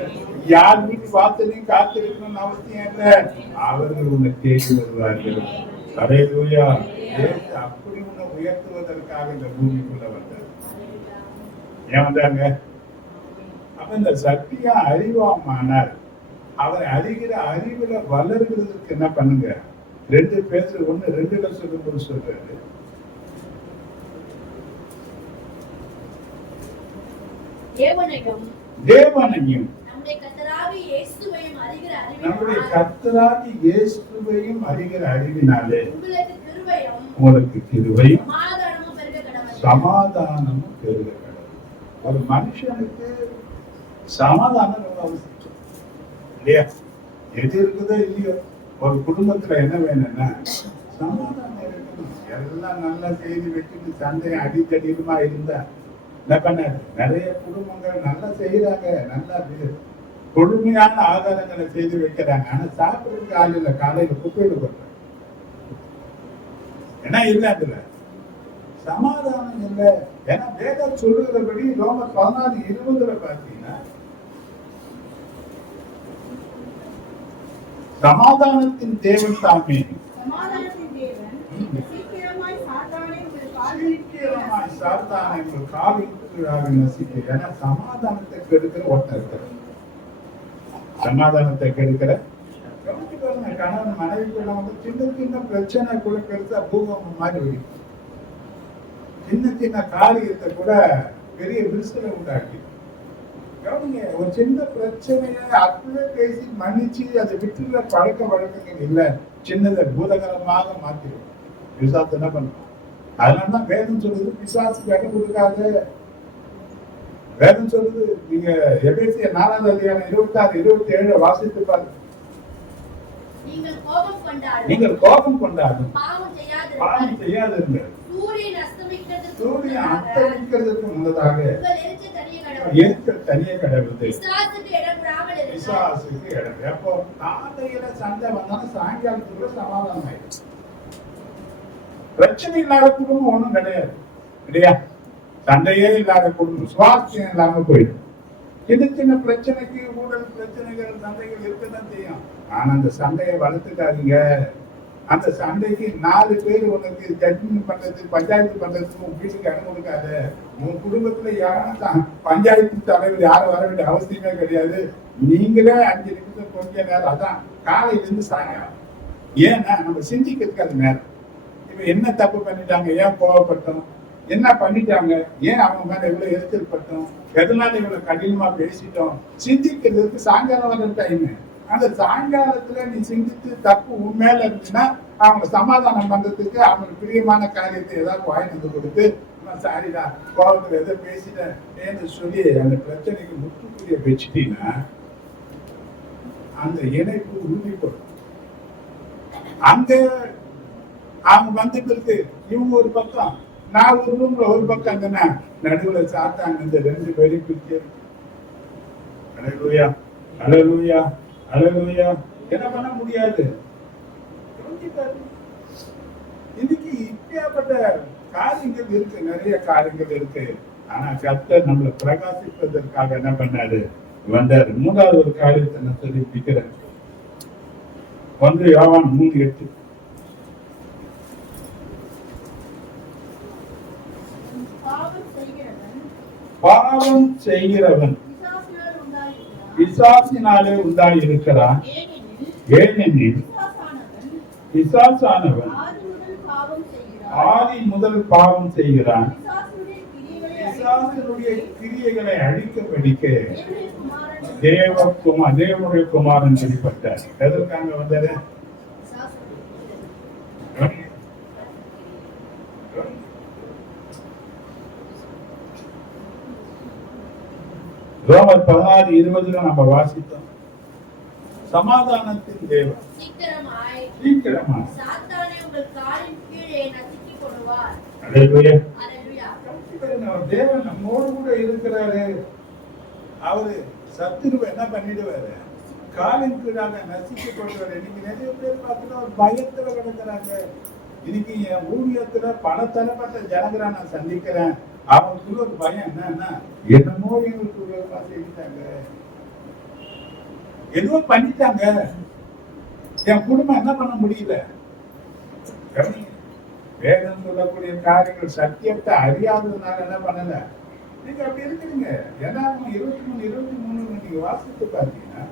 யார் வீட்டு வாசலையும் காத்திருக்கணும்னு அவசியம் இல்லை, அவர்கள் உன்னை தேடி வருவார்கள். அல்லேலூயா. அப்படி உன்னை உயர்த்துவதற்காக இந்த பூமிக்குள்ள வந்தார். ஏன் வந்தாங்க? அப்ப இந்த சத்தியா அறிவாமானார். அவரை அறிகிற அறிவுல வளர்கிறதுக்கு என்ன பண்ணுங்க? 2 பேதுரு 1:2 சொல்லும்போது சொல்றாரு, தேவனையும் நம்முடைய கர்த்தராகிய இயேசுவையும் அறிகிற அறிவினாலே உங்களுக்கு கிருபையும் சமாதானமும் பெருக கடவுள். ஒரு மனுஷனுக்கு சமாதானம் ரொம்ப அவசியம் இல்லையா? எது இருக்குதோ இல்லையோ, ஒரு குடும்பத்துல என்ன வேணும்னா சமாதானம் இருக்கணும். எல்லாம் நல்லா செய்தி வச்சுட்டு சண்டை அடித்தடியுமா இருந்தா என்ன பண்ணாரு? நிறைய குடும்பங்கள் நல்லா செய்யறாங்க, நல்லா கொடுமையான ஆதாரங்களை செய்து வைக்கிறாங்க, ஆனா சாப்பிடுறதுக்கு ஆள் இல்லை, காலையில குப்பையில போடுறாங்க. என்ன இல்லை, அதுல சமாதானம் இல்லை. ஏன்னா வேதம் சொல்லுகிறபடி ரோமர் 14:20 பார்த்தீங்கன்னா, சமாதானத்தின் தேவன் தாமே சீக்கிரமாய் சாத்தானை உங்கள் காலில் நசிக்க. ஏன்னா சமாதானத்தை கெடுக்கிற ஒருத்தர் இருக்கிறார். சமாதானத்தை கெடுக்கிற கணவன் மனைவிக்குள்ள வந்து சின்ன சின்ன பிரச்சனை கூட பெருசா பூகம்பம் மாதிரி வெடிக்கும். சின்ன சின்ன காரியத்தை கூட பெரிய விரிசலை உண்டாக்கி. ஒரு சின்ன பிரச்சனையை அப்படியே பேசி மன்னிச்சு அதை விட்டுற பழக்க வழக்கங்கள் இல்லை, சின்னதை பூதகரமாக மாத்திடும். பிசாசு என்ன பண்ணுவோம்? அதனாலதான் வேதம் சொல்லுது, பிசாசுக்கு இடம் கொடுக்காத. வேதம் சொல்லுது, நீங்க எபேசியர் 4வது அதிகாரம் 26-27 வாசித்து பாருங்க. நீங்கள் கோபம் கொண்டாடும் பாவம் செய்யாதிருங்க. சூரியன் அஸ்தமிக்கிறதுக்கு முன்னதாக தனிய கடவுள் பிசாசுக்கு இடம். அப்போ காலையில சண்டை வந்தாலும் சாயங்காலத்துக்குள்ள சமாதானம் ஆயிடும். பிரச்சனை இல்லாத குடும்பம் ஒண்ணும் கிடையாது இல்லையா? சண்டையே இல்லாத குடும்பம் சுவாரஸ்யம் இல்லாம போயிடும். சின்ன சின்ன பிரச்சனைக்கு ஊழல் பிரச்சனைகள் சண்டைகள் இருக்கதான் செய்யும். ஆனா அந்த சண்டையை வளர்த்துக்காதீங்க. அந்த சண்டைக்கு 4 பேர் உனக்கு ஜட்ஜ்மெண்ட் பண்றதுக்கு, பஞ்சாயத்து பண்றதுக்கு உன் வீட்டுக்கு அனுமதிக்காத. உன் குடும்பத்துல யாரும் பஞ்சாயத்து தலைவர் யாரும் வர வேண்டிய அவசியமே கிடையாது. நீங்களே 5 நிமிஷம் கொஞ்ச நேரம், அதான் காலையில இருந்து சாயங்காலம். ஏன்னா நம்ம சிந்திக்கிறதுக்கு அது நேரம். இப்ப என்ன தப்பு பண்ணிட்டாங்க, ஏன் கோவப்பட்டோம், என்ன பண்ணிட்டாங்க, ஏன் அவங்க மேல இவ்வளவு எரிச்சல் பட்டோம், எதனால இவ்வளவு கடினமா பேசிட்டோம், சிந்திக்கிறதுக்கு சாயங்காலம் வர டைம். அந்த சாயங்காலத்துல நீ சிந்தித்து தப்பு உண்மையில இருந்துச்சுன்னா அவங்க சமாதானம் பண்றதுக்கு அவங்களுக்கு பிரியமான காரியத்தை ஏதாவது வாங்கி வந்து கொடுத்து, சாரிடா கோபத்துல எதோ பேசிட்டேன் ஏன்னு சொல்லி அந்த பிரச்சனைக்கு முற்றுப்புள்ளிய வச்சுட்டீங்கன்னா அந்த இணைப்பு உறுதிப்படும். அங்க அவங்க வந்த பிறகு இவங்க ஒரு பக்கம், நான் ஒரு ரூம்ல ஒரு பக்கம் இருந்தேன்னா நடுவுல சாத்தாங்க இந்த 2 பேரும் பிரிச்சு. அல்லேலூயா, அல்லேலூயா, அல்லேலூயா. என்ன பண்ண முடியாது. இன்னைக்கு இப்படியாப்பட்ட காரியங்கள் இருக்கு, நிறைய காரியங்கள் இருக்கு. ஆனா கர்த்தர் நம்மளை பிரகாசிப்பதற்காக என்ன பண்ணாரு, வந்தாரு. 3வது ஒரு காரியத்தை நான் சொல்லி பிக்கிறேன். 1 யோவான் 3:8. பாவம் செய்கிறவன் பிசாசினாலே உண்டாயிருக்கிறான். ஏனெனில் பிசாசானவன் ஆதி முதல் பாவம் செய்கிறான். பிசாசினுடைய கிரியைகளை அழிக்கப்படிக்க தேவனுடைய குமாரன் வெளிப்பட்டார். எதற்காக வந்தாரு? ரோமர் 16:20 நம்ம வாசித்தோம். சமாதானத்தின் தேவன் சீக்கிரமாய் சாத்தானை உங்கள் காலின் கீழே நசுக்கிப் போடுவார். அல்லேலூயா. அல்லேலூயா. தேவன் நம்மோடு கூட இருக்கிறாரு. அவரு சத்துருவை என்ன பண்ணிடுவாரு, காலின் கீழாக நசுக்கி கொள்வாரு. இன்னைக்கு நிறைய பேர் பார்த்தீங்கன்னா ஒரு பயத்துல கிடக்குறாங்க. இன்னைக்கு என் ஊழியத்துல பல தரப்பட்ட ஜனங்களை நான் சந்திக்கிறேன். அவங்களுக்குள்ள ஒரு பயம் என்னன்னா, என்னமோ எங்களுக்கு செஞ்சுட்டாங்க, ஏதோ பண்ணிட்டாங்க, என் குடும்பம் என்ன பண்ண முடியல. வேதம் சொல்லக்கூடிய காரியங்கள் சத்தியத்தை அறியாததுனால என்ன பண்ணல. நீங்க அப்படி இருக்கிறீங்க. ஏன்னா 23 நீங்க வாசித்து பார்த்தீங்கன்னா,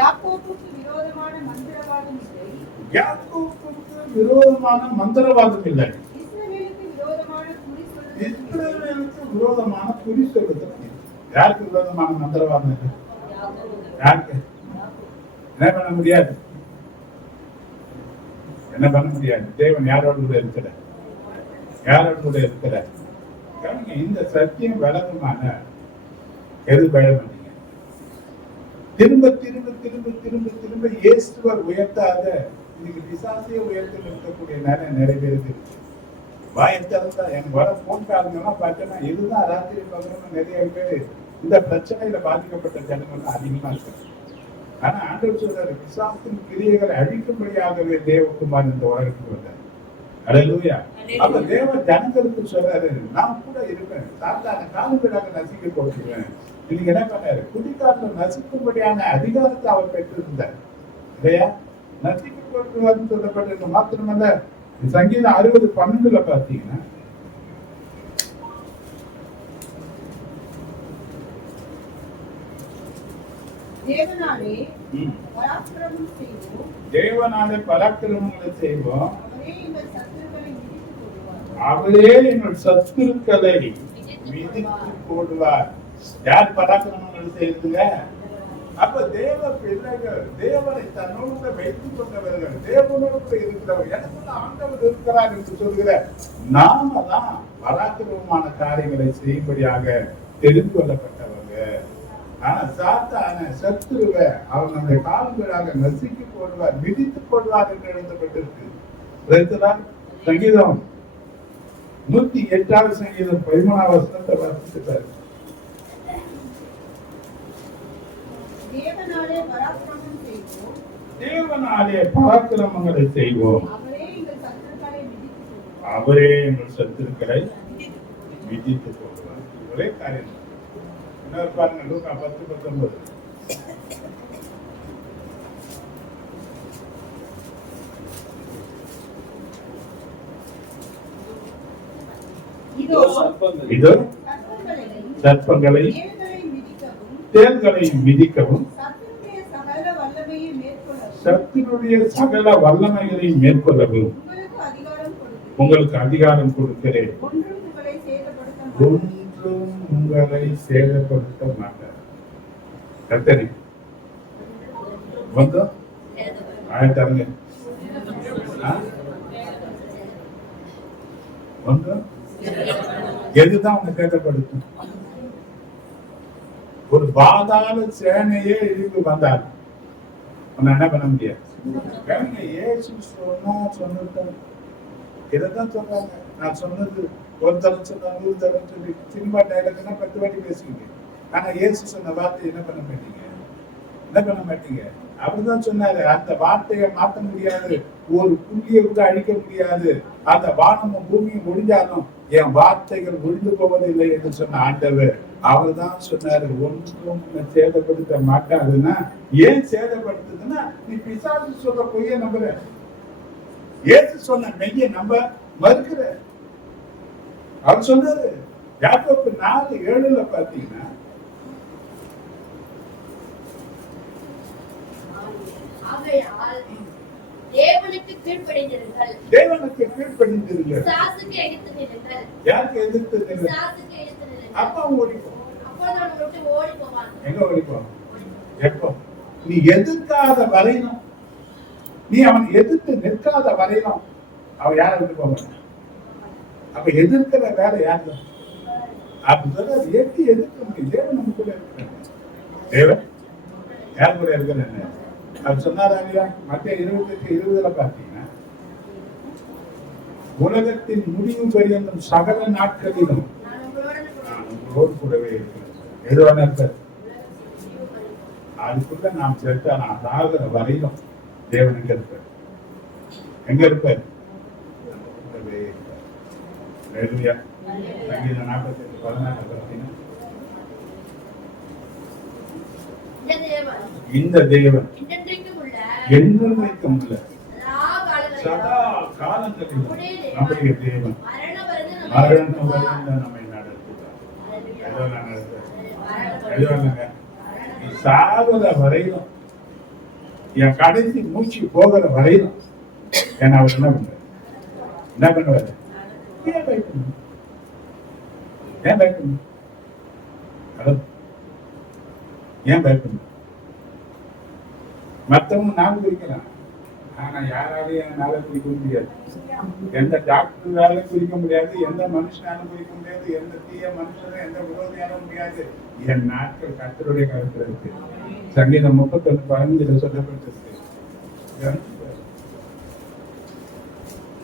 யாக்கோபுக்கு விரோதமான மந்திரவாதம் இல்லை, யாக்கோபுக்கு விரோதமான மந்திரவாதம் இல்லை, இஸ்ரவேலுக்கு விரோதமான குறி சொல்லுதல், இஸ்ரவேலுக்கு விரோதமான குறி சொல்லுதல். யாருக்கு விரோதமான மந்திரவாதம் இல்லை? யாருக்கு? என்ன பண்ண முடியாது, என்ன பண்ண முடியாது. தேவன் யாரோடு கூட இருக்கிற, யாரோடு கூட இருக்கிற. இந்த சத்தியம் விளக்கமான எது பயம் பண்ணீங்க? திரும்ப திரும்ப திரும்ப திரும்ப திரும்ப இயேசுவை உயர்த்தாத இன்னைக்கு பிசாசையே உயர்த்தி நிற்கக்கூடிய நேரம் நிறைய பேருக்கு இருக்கு. வாயத்திறந்தா எனக்கு வர போன் காரணங்கள்லாம் பார்த்தேன்னா இதுதான் ராத்திரி பகலும் நிறைய பேர் இந்த பிரச்சனையில பாதிக்கப்பட்ட ஜனங்கள் அதிகமா இருக்கு. ஆனா ஆண்டவர் சொல்றாரு, பிசாசின் கிரியைகளை அழிக்கும்படியாகவே தேவகுமார் இந்த உலகத்துக்கு வந்தார். அல்லேலூயா. அப்ப தேவ ஜனங்களுக்கு சொல்றாரு, நான் கூட இருப்பேன், சாத்தான காலங்களாக நசிக்க போட்டுருவேன். இன்னைக்கு என்ன பண்ணாரு, குடிக்காரர்கள் நசிக்கும்படியான அதிகாரத்தை அவர் பெற்றிருந்தார் இல்லையா? நசிக்க போட்டுருவார்னு சொல்லப்பட்டிருக்க. மாத்திரமல்ல, சங்கீதம் 60:12 பார்த்தீங்கன்னா, தேவனாலே பராக்கிரமம் செய்வோம், தேவனாலே பராக்கிரமங்களை செய்வோம், அவரே எங்கள் சத்துருக்களை மிதித்து போடுவார், அவரே எங்கள் சத்துருக்களை மிதித்து போடுவார். யார் பராக்கிரமங்கள் செய்யுங்க? அப்ப தேவ பிள்ளைகள், தேவனை தன்னோடு வைத்துக் கொண்டவர்கள், தேவனோடு இருக்கிறவர், எனக்குள்ள ஆண்டவர் இருக்கிறார் என்று சொல்கிற நாம தான் பராக்கிரமமான காரியங்களை செய்யும்படியாக தெரிந்து கொள்ளப்பட்டவங்க. ஆனா சாத்தான சத்துருவை அவர் நம்முடைய காலங்களாக நசுக்கி போடுவார், மிதித்து போடுவார் என்று எழுதப்பட்டிருக்கு. சங்கீதம் 108 சங்கீதம் 13 வசனத்தை வாசித்தார். தேவனாலே பராக்கிரமம் செய்வோம், தேவனாலே பராக்கிரமங்களை செய்வோம், அவரே எங்கள் சத்துருக்களை மிதித்து போடுவார், அவரே எங்கள் சத்துருக்களை மிதித்து போடுவார். ஒரே காரியம். இன்னொரு பாருங்க லூக்கா 10:19. இதோ சர்ப்பங்கள் இதோ சர்ப்பங்களையும் சர்ப்பங்களை தேள்களையும் மிதிக்கவும் தேள்களை மிதிக்கவும் சத்துருடைய சகல வல்லமையை மேற்கொள்ளவும் சத்தினுடைய சகல வல்லமைகளை மேற்கொள்ளவும் உங்களுக்கு அதிகாரம் கொடுக்கிறேன். உங்களுக்கு அதிகாரம் கொடுக்கிறேன். ஒன்றும் உங்களை சேதப்படுத்த மாட்டேன். ஒன்றும் உங்களை சேதப்படுத்த மாட்டார். கர்த்தரி வந்தோம் ஆயத்தாருங்க வந்தோம் எதுதான் உன்னை சேதப்படுத்தும்? ஒரு பாதாள சேனையே இழுக்கு வந்தார், உன்னை என்ன பண்ண முடியாது. கேளுங்க, இயேசு சொன்னது இதைதான் சொல்றாங்க. நான் சொன்னது ஒரு தரம் சொன்னா 100 தரம் சொல்லி சினிமா டைலாக்னா 10 வாட்டி பேசுவீங்க. ஆனா இயேசு சொன்ன வார்த்தை என்ன பண்ண மாட்டீங்க, என்ன பண்ண மாட்டீங்க. அப்படிதான் சொன்னாரு. அந்த வார்த்தையை மாற்ற முடியாது, ஒரு புள்ளியை விட்டு அழிக்க முடியாது. அந்த வானமும் பூமியும் முடிஞ்சாலும் என் வார்த்தைகள் ஒழிந்து போவதில்லை என்று சொன்ன ஆண்டவர் அவர் தான் சொன்னாரு, ஒன்றும் சேதப்படுத்த மாட்டாதுன்னா. ஏன் சேதப்படுத்துதுன்னா, நீ பிசாசு சொல்ற பொய்ய நம்புற, இயேசு சொன்ன மெய்ய நம்ப மறுக்கிற. அவர் சொன்னாரு யாக்கோபு 4:7 பாத்தீங்கன்னா, ஆகையால் தேவனுக்கு கீழ்ப்படிந்திருங்கள். தேவனுக்கு கீழ்ப்படிந்திருங்கள். பிசாசுக்கு எதிர்த்து நில்லுங்கள். யாருக்கு எதிர்த்து நில்லுங்கள்? பிசாசுக்கு எதிர்த்து நில்லுங்கள். அப்பா ஓடிப்போம். அப்பொழுது அவனை விட்டு ஓடி போவான். எங்க ஓடிப்போம்? எப்போ? நீ எதிர்க்காத வரையிலும், நீ அவன் எதிர்த்து நிற்காத வரையிலும் அவன் யாரை விட்டு போவான்? அப்ப எதிர்க்கிற வேலை யாரு? அப்படி சொல்ல எப்படி எதிர்க்க முடியும்? தேவன் நம்ம கூட இருக்கிறாங்க. தேவன் யார் கூட இருக்கிறேன்னு அவர் சொன்னாரா இல்லையா? மத்திய 28:20 பாத்தீங்கன்னா, உலகத்தின் முடிவு பரியந்தம் சகல நாட்களிலும் நான் உங்களுடன் கூட நான் உங்களோடு கூடவே இருக்கிறேன். எதுவான இருக்கார்? அதுக்குள்ள நாம் சேர்த்தா நான் சாகிற வரையிலும் தேவன் எங்க இருப்பார்? எங்க இருப்பார்? கூடவே இருப்பார். ஹல்லேலூயா. சங்கீதம் 48:14 பார்த்தீங்கன்னா, இந்த தேவன் இந்த தேவன் என்றென்றைக்கும் உள்ள என்றென்றைக்கும் உள்ள சதா காலங்களிலும் சதா காலங்களிலும் நம்முடைய நம்முடைய தேவன் மரண பரியந்தம் மரண நம்மை வரையிலும் நம்மை நடத்துவார். ஹல்லேலூயா. எதுவும் நான் நடத்துவேன். மரண எழுதுவாங்க, நீ சாகுற வரையிலும், என் கடைசி மூச்சு போகிற வரையிலும் என்ன அவர் என்ன பண்றாரு? என்ன பண்ணுவாரு? ஏன் பயப்படணும்? ஏன் பயப்படணும்? ஹலோ, ஏன் பயப்படணும்? மற்றவங்க நாள் குறிக்கலாம், ஆனா யாராலையும் என்னால குறிக்க முடியாது. எந்த டாக்டராலும் குறிக்க முடியாது, எந்த மனுஷனாலும் குறிக்க முடியாது, எந்த தீய மனுஷனும் எந்த விரோதியாலும் முடியாது. என் நாட்கள் கர்த்தருடைய கருத்துல இருக்கு. சங்கீதம் 31:15 சொல்லப்பட்டிருக்கு.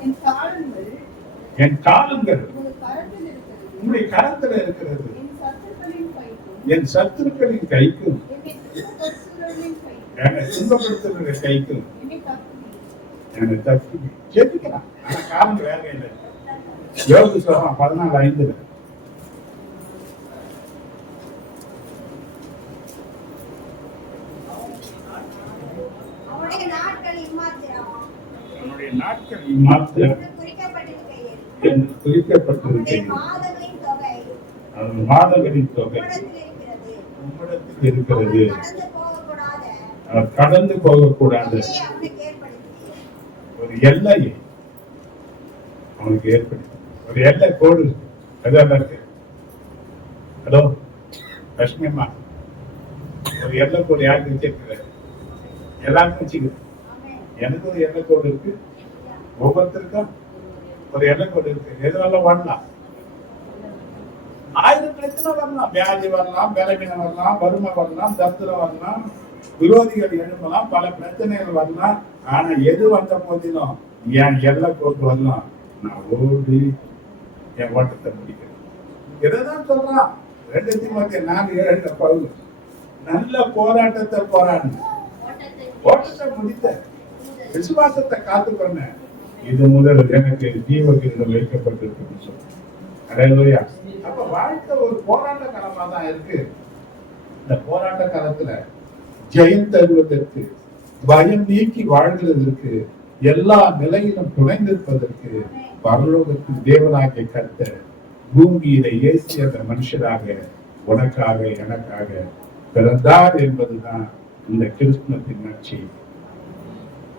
என் காலங்கள் என் காலங்கள் உங்கள் கரத்தில் இருக்கிறது. உங்களுடைய கரத்துல இருக்கிறது. என் சத்துருக்களின் கைக்கும் என் சத்துருக்களின் கைக்கும் என்னை துன்பப்படுத்துகிறவர்களின் கைக்கும் என்னை துன்பப்படுத்துகிற கைக்கும் என்னை தப்புவி. என்னை தப்பி ஜெபிக்கலாம். ஆனா காலம் வேற இல்லை. யோகு சொல்றான் 14:5. அவனுடைய நாட்கள் இம்மாத்திரம் அவனுடைய நாட்கள் இம்மாத்திரம் என்று குறிக்கப்பட்டிருக்கையில் என்று குறிக்கப்பட்டிருக்கிறது. அவனுடைய மாதங்களின் தொகை அது மாதங்களின் தொகை உம்மிடத்தில் இருக்கிறது. உம்மிடத்தில் இருக்கிறது. அவன் கடந்து போகக்கூடாத அவர் கடந்து போகக்கூடாது எல்லையை அவனுக்கு ஏற்படுத்தி ஒரு எல்லையை அவனுக்கு ஏற்படுத்தி ஒரு எல்லை கோடு அதான் இருக்கு. ஹலோ லட்சுமியம்மா, ஒரு எல்லை கோடு யாருக்கு வச்சிருக்கிறாரு? எல்லாருக்கும் வச்சுக்குது. எனக்கு ஒரு எல்லை கோடு இருக்கு, ஒவ்வொருத்தருக்கும் ஒரு எல்லை கோடு இருக்கு. எதுவெல்லாம் வரலாம், 1000 பிரச்சனை வரலாம். வியாதி வரலாம், பலவீனம் வரலாம், வறுமை வரலாம், தத்திரம் வரலாம், விரோதிகள் எழும்பலாம், பல பிரச்சனைகள் வரலாம். ஆனா எது வந்த போதிலும் என் எல்லை கோடு வரலாம், நான் ஓடி என் ஓட்டத்தை முடிக்கிறேன். இதைதான் சொல்றான் 2 தீமோத்தேயு 4:7 பவுல். நல்ல போராட்டத்தை போராடின, ஓட்டத்தை முடித்த, விசுவாசத்தை காத்துக்கொண்ட, இது முதல் எனக்கு ஜீவகிரீடம் வைக்கப்பட்டிருக்கு. ஹல்லேலூயா. அப்ப வாழ்க்கை ஒரு போராட்ட களமா தான் இருக்கு. இந்த போராட்ட காலத்துல ஜெயம் தருவதற்கு, பயம் நீக்கி வாழ்கிறதற்கு, எல்லா நிலையிலும் துணைந்திருப்பதற்கு பரலோகத்தின் தேவனாகிய கர்த்தர் பூமியில இயேசு என்ற மனுஷராக உனக்காக எனக்காக பிறந்தார் என்பதுதான் இந்த கிறிஸ்துவத்தின் நற்சி.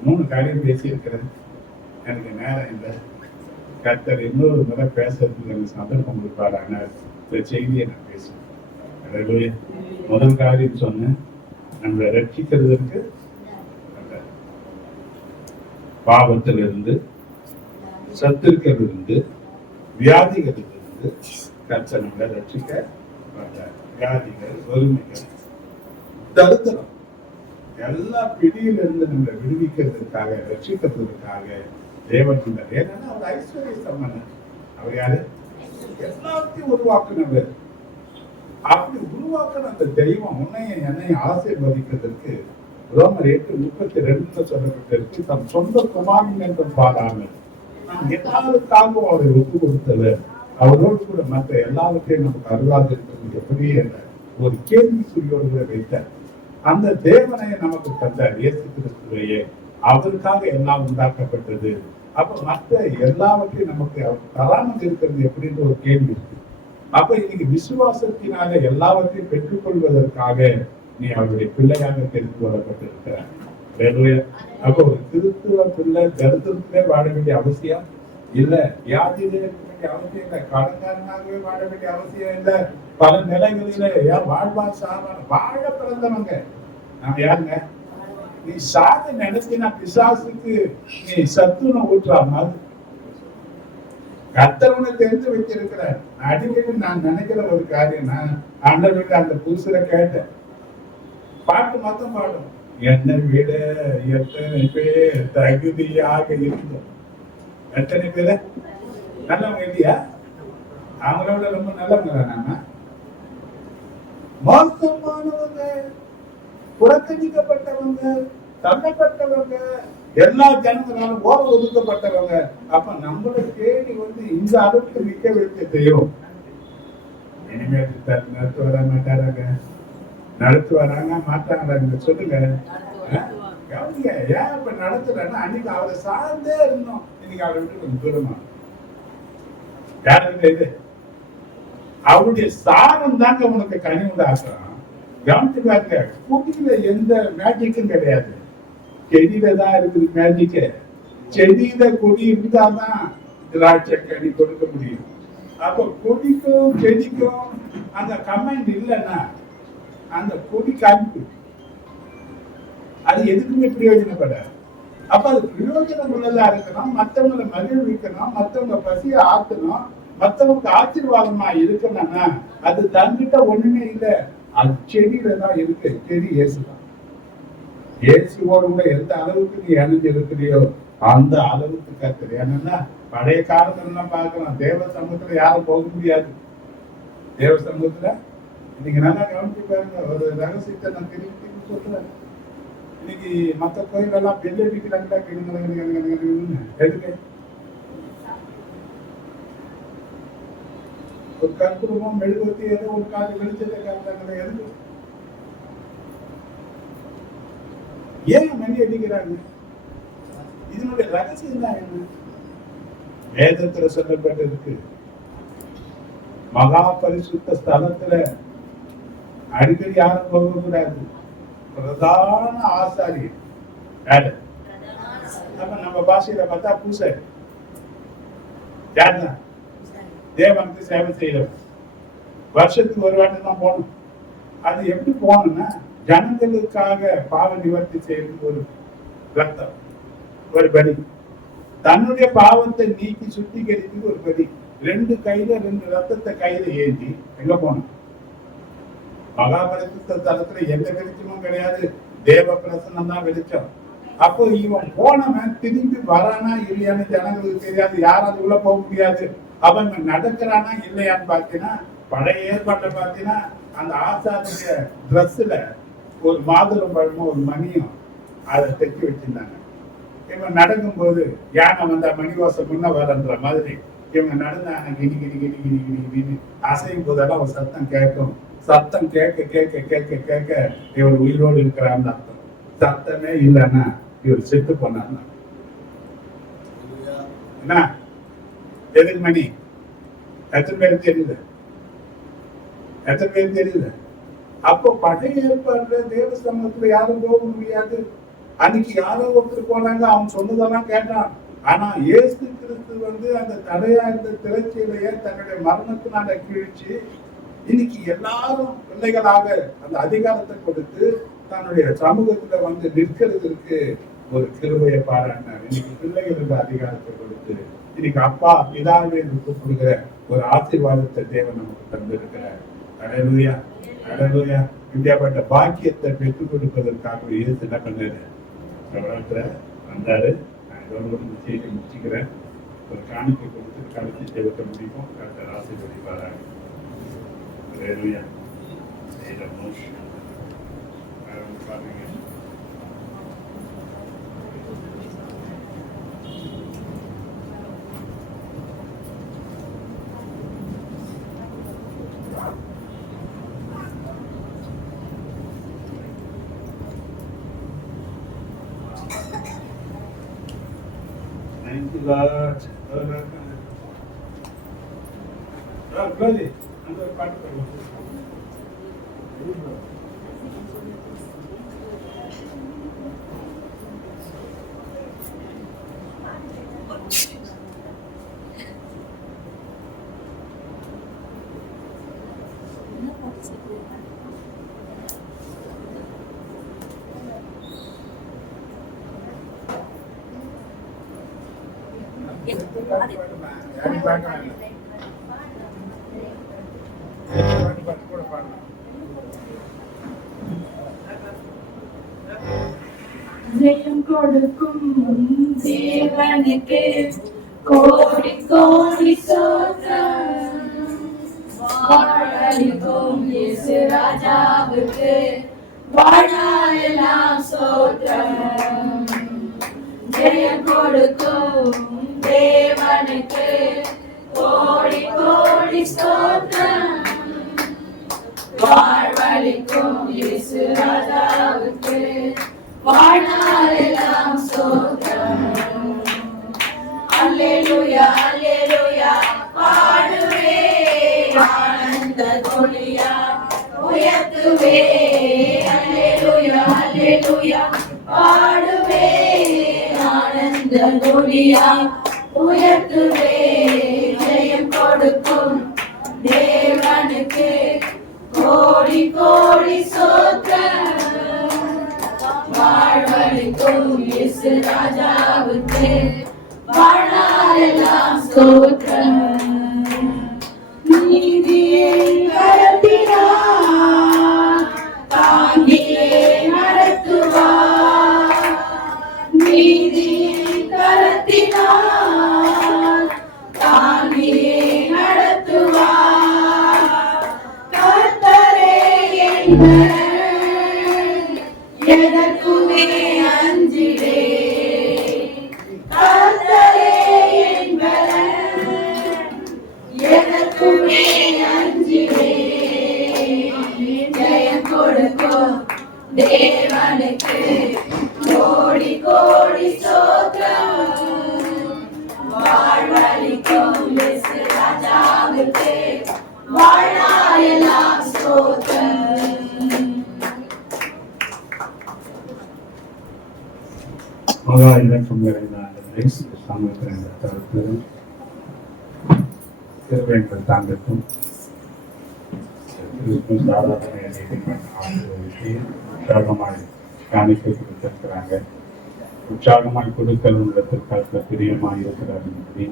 3 காரியம் பேசி இருக்கிறேன், எனக்கு நேரம் இல்லை. கர்த்தர் இன்னொரு முறை பேசுறதுக்கு எனக்கு சந்தர்ப்பம் கொடுப்பார். ஆனால் இந்த செய்தியை நான் பேசுவேன். முதல் காரியம் சொன்னேன், நம்மளை ரட்சிக்கிறதுக்கு பாவத்திலிருந்து, சத்துருக்களிலிருந்து, வியாதிகளிலிருந்து கர்த்தர் நம்மளை ரட்சிக்க வந்தார். வியாதிகள், வறுமைகள், தரித்திரம் எல்லா பிடியிலிருந்து நம்மளை விடுவிக்கிறதுக்காக, ரட்சிக்கிறதுக்காக தேவன் வந்தார். ஏன்னா அவர் ஐஸ்வர்ய சம்பந்தன். அவர் யாரு? எல்லாத்தையும் உருவாக்குனவர். அப்படி உருவாக்குன அந்த தெய்வம் உன்னையும் என்னையும் ஆசீர்வதிக்கிறதுக்கு ரோமர் 8:32 சொல்லப்பட்டிருக்கு, தம் சொந்த குமாரன் என்று பாராமல் நாம் எல்லாருக்காகவும் அவரை ஒப்பு கொடுத்தவர். அவரோடு கூட மற்ற எல்லாவற்றையும் நமக்கு அருளாது இருக்கிறது எப்படி என்ற ஒரு கேள்விக்குறியோடு கூட வைத்தார். அந்த தேவனை நமக்கு தந்தார், இயேசு கிறிஸ்துவையே. அவருக்காக எல்லாம் உண்டாக்கப்பட்டது. அப்ப மற்ற எல்லாவற்றையும் நமக்கு தராமல் இருக்கிறது எப்படின்ற ஒரு கேள்வி இருக்கு. அப்ப இன்னைக்கு விசுவாசத்தினால எல்லாவற்றையும் பெற்றுக்கொள்வதற்காக நீ அவருடைய பிள்ளையாக தெரிந்து கொள்ளப்பட்டிருக்கிறார். அப்ப ஒரு கிறிஸ்துவ பிள்ளை தரித்திரத்திலே வாழ வேண்டிய அவசியம் இல்ல, வியாதியிலே இருக்க வேண்டிய அவசியம் இல்லை, கடன்காரனாகவே வாழ வேண்டிய அவசியம் இல்லை. பல நிலைகளில வாழ்வான் சாவான் வாழ பிறந்தவங்க நாம யாருங்க? நீ சாத நினைச்சினா பிசாசுக்கு நீ சத்துண ஊற்றாம கர்த்தவனை தெரிந்து வச்சிருக்கிற. அடிக்கடி நான் நினைக்கிற ஒரு காரியம், நான் ஆண்டவர்கிட்ட அந்த புதுசுல கேட்டேன், பாட்டு மொத்தம் பாடும், என்னை விட எத்தனை பேர் தகுதியாக இருந்தோம். எத்தனை பேரு நல்லவங்க இல்லையா? அவங்களோட ரொம்ப நல்லவங்க நாம. மோசமானவங்க, புறக்கணிக்கப்பட்டவங்க, தள்ளப்பட்டவங்க, எல்லா ஜனங்களாலும் ஓர ஒதுக்கப்பட்டவங்க. அப்ப நம்மளை தேடி வந்து இந்த அளவுக்கு நிக்க வைக்க தெய்வம் இனிமேல் நடத்து வர மாட்டாராங்க, நடத்து வராங்க மாட்டாங்க சொல்லுங்க. ஏன் இப்ப நடத்துறேன்னா அன்னைக்கு அவரை சார்ந்தே இருந்தோம், இன்னைக்கு அவரை விட்டு கொஞ்சம் தூரமா. யாருக்கு இது? அவருடைய சாரம் தாங்க உனக்கு கனி உண்டாக்குறான். கவனிச்சு பாருங்க, குடியில எந்த மேஜிக்கும் கிடையாது, செடியில தான் இருக்குது மேஜிக்கு. செடியில கொடி இருந்தாதான் திராட்சை கனி கொடுக்க முடியும். அப்ப கொடிக்கும் செடிக்கும் அந்த கமெண்ட் இல்லைன்னா அந்த கொடி காய்ப்பு அது எதுக்குமே பிரயோஜனப்படாது. அப்ப அது பிரயோஜனம் உள்ளதா இருக்கணும், மற்றவங்களை மகிழ்விக்கணும், மற்றவங்க பசிய ஆக்கணும், மற்றவங்களுக்கு ஆசீர்வாதமா இருக்கணும்னா அது தங்கிட்ட ஒண்ணுமே இல்லை, அது செடியில தான் இருக்கு. செடி இயேசுதான். இயேசுவோடு கூட எந்த அளவுக்கு நீ இணைஞ்சு இருக்கிறியோ அந்த அளவுக்கு கத்துரு. என்னன்னா பழைய காலத்துல பாக்கலாம், தேவ சமூகத்துல யாரும் போக முடியாது. தேவ சமூகத்துல இன்னைக்கு நல்லா கவனிச்சு பாருங்க, ஒரு ரகசியத்தை நான் திருப்பி சொல்றேன். இன்னைக்கு மற்ற கோயில் எல்லாம் பெரிய அடிக்கிறாங்களா, எதுக்கு? ஒரு கற்பூரமும் மெழுகுவத்தி ஏதோ ஒரு காலி வெளிச்சத்தை காட்டுறாங்க, எதுக்கு? ஏன் மணி அடிக்கிறாங்க? இதனுடைய ரகசியம் தான் என்ன? வேதத்துல சொல்லப்பட்டிருக்கு, மகா பரிசுத்த ஸ்தலத்துல அடிக்கடி யாரும் போக கூடாது. பிரதான ஆசாரியர் யாரு? நம்ம பாஷையில பார்த்தா பூசாரி. யாருதான்? தேவனுக்கு சேவை செய்யறவர். வருஷத்துக்கு ஒரு வாட்டி தான் போகணும். அது எப்படி போகணும்னா ஜனங்களுக்காக பாவ நிவர்த்தி செய்யறது ஒரு ரத்தம், ஒரு பலி. தன்னுடைய பாவத்தை நீக்கி சுத்திகரித்து ஒரு பலி. 2 கையில 2 ரத்தத்தை கையில ஏந்தி எங்க போனோம்? மகாபரிசுத்த தலத்துல எந்த வெளிச்சமும் கிடையாது, தேவ பிரசன்னம் தான் வெளிச்சம். அப்போ இவன் போனவன் திரும்பி வரானா இல்லையான்னு ஜனங்களுக்கு தெரியாது, யாராவது உள்ள போக முடியாது. அவன் நடக்கிறானா இல்லையான்னு பாத்தீங்கன்னா, பழைய ஏற்பாட்டை பாத்தீங்கன்னா அந்த ஆசாரிய டிரெஸ்ல ஒரு மாதுளம் பழமும் ஒரு மணியும் அதை தைச்சு வச்சிருந்தாங்க. இவன் நடக்கும் போது யானை வந்தா மணிவாசம் முன்ன வரன்ற மாதிரி இவங்க நடந்தாங்க கிணி கிணி கிணி கிணி கிணி கிணி அசையும் போதெல்லாம் ஒரு சத்தம் கேட்கும். சத்தம் கேட்க கேட்க கேட்க கேட்க இவர் உயிரோடு இருக்கிறான்னு அர்த்தம். சத்தமே இல்லைன்னா இவர் செத்து போனார்னா என்ன? எதுக்கு மணி? எத்தனை பேர் தெரியுது? எத்தனை பேர் தெரியுது? அப்போ பழைய ஏற்பாடுல தேவ சமூகத்துல யாரும் போக முடியாது. அன்னைக்கு யாரோ ஒருத்தர் போனாங்க, அவன் சொன்னதெல்லாம் கேட்டான். ஆனா இயேசு கிறிஸ்து அந்த தடையா இருந்த திரைச்சீலைய தன்னுடைய மரணத்தினால கிழிச்சு இன்னைக்கு எல்லாரும் பிள்ளைகளாக அந்த அதிகாரத்தை கொடுத்து தன்னுடைய சமூகத்துல நிற்கிறதுக்கு ஒரு கிருபையை பாராட்டினார். இன்னைக்கு பிள்ளைகளுக்கு அதிகாரத்தை கொடுத்து இன்னைக்கு அப்பா பிதாவே என்று கூப்பிடுகிற ஒரு ஆசீர்வாதத்தை தேவன் நமக்கு தந்திருக்கிறார். அல்லேலூயா, அல்லேலூயா. இப்படியாப்பட்ட பாக்கியத்தை பெற்றுக் கொடுப்பதற்காக இயேசு என்ன பண்ணாரு? பிரபலத்துல வந்தாரு. நான் இதோட ஒரு விஷயத்தை முடிச்சுக்கிறேன். ஒரு காணிக்கை கொடுத்து கடைசி செலுத்த முடியுமோ கர்த்தர் ஆசீர்வதிப்பாராக. அல்லேலூயா. பாருங்க. Thank you, Lord. Close it. Another part of it. ஜெயம் கொடுக்கும் தேவனுக்கு கோடி கோடி ஸ்தோத்திரம். வாழ்வளிக்கும் இயேசு ராஜாவுக்கு வாழ்நாளெல்லாம் ஸ்தோத்திரம். ஜெயம் கொடுக்கும் தேவனுக்கு கோடி கோடி ஸ்தோத்திரம். வாழ்வளிக்கும் இயேசு ராஜாவுக்கு வாழ்நாளெல்லாம் ஸ்தோத்திரம். அல்லேலூயா, அல்லேலூயா பாடுவே, ஆனந்த துணியா உயர்த்துவே. அல்லேலூயா, அல்லேலூயா பாடுவே, ஆனந்த துணியா உயர்த்துவே. ஜெயம் கொடுக்கும் தேவனுக்கு கோடி கோடி ஸ்தோத்திரம். வாழ்வளிக்கும் இயேசு ராஜாவுக்கு வாழ்நாளெல்லாம் ஸ்தோத்திரம். நீதியை கரத்தினார் தாங்கியே நடத்துவார். நீதியை கரத்தினார் தாங்கியே நடத்துவார். கர்த்தரே என்பவர் எதற்குமே அஞ்சிடே. கர்த்தரே என்பவர் எதற்குமே அஞ்சிடே. ஜெயம் கொடுக்கும் தேவனுக்கு கோடி கோடி ஸ்தோத்திரம். வாழ்வளிக்கும் இயேசு ராஜாவுக்கு வாழ்நாளெல்லாம் ஸ்தோத்திரம். மகா இலக்கம் நிறைந்த சமூகத்தின் தரப்பிலும் திருவேங்கல் தாங்கட்டும். சாதாரண உற்சாகமாய் காணிக்கை கொடுத்திருக்கிறாங்க. உற்சாகமாய் கொடுக்கல் உள்ளத்திற்காக பிரியமாய் இருக்கிறார் என்பதை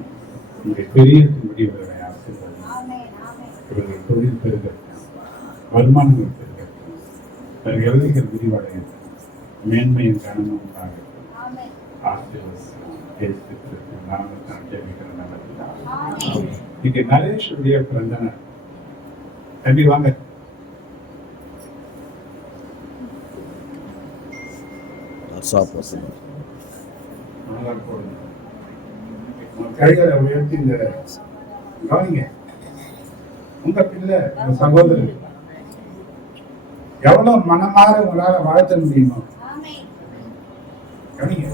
இங்கே பெரியத்தின்படி இவர்களை ஆசீர்வாதம். இவர்கள் தொழில் பெருகட்டும், வருமானங்கள் பெருகட்டும், எழுதிகள் விரிவடையும், மேன்மையின் கனமும் உண்டாகட்டும். இங்க நரேஷுடைய பிறந்தனர். தம்பி வாங்க. கைகளை உயர்த்தி இந்த கவனிங்க, உங்க பிள்ளை, உங்க சகோதரர் எவ்வளவு மனமாற உங்களால வாழ்த்த முடியுமோ ஆமென். கவனிங்க.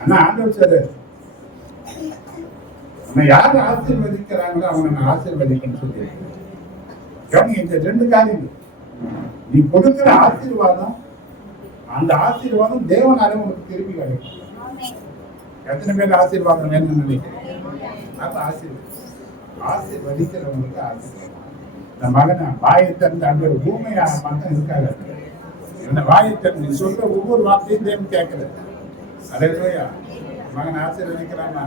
ஆனா ஆண்டவர் சார் நம்ம யார் ஆசீர்வதிக்கிறாங்களோ அவங்க நான் ஆசீர்வதிக்கணும்னு சொல்லி கவனிங்க. இந்த ரெண்டு காரியங்கள், நீ கொடுக்கிற ஆசீர்வாதம், அந்த ஆசீர்வாதம் தேவனாலே உனக்கு திருப்பி கிடைக்கும். ஆமென். எத்தனை பேர் ஆசீர்வாதம் வேணும்னு நினைக்கிறேன்? அப்ப ஆசீர்வதிக்கிறவங்களுக்கு ஆசீர்வாதம். இந்த மகனை வாயை திறந்து அந்த ஒரு பூமையா மட்டும் இருக்காது. இந்த வாயை திறந்து சொல்ற ஒவ்வொரு வார்த்தையும் தேவன் கேட்கிறது. அல்லேலூயா. மகனை ஆசீர்வதிக்கிறானா?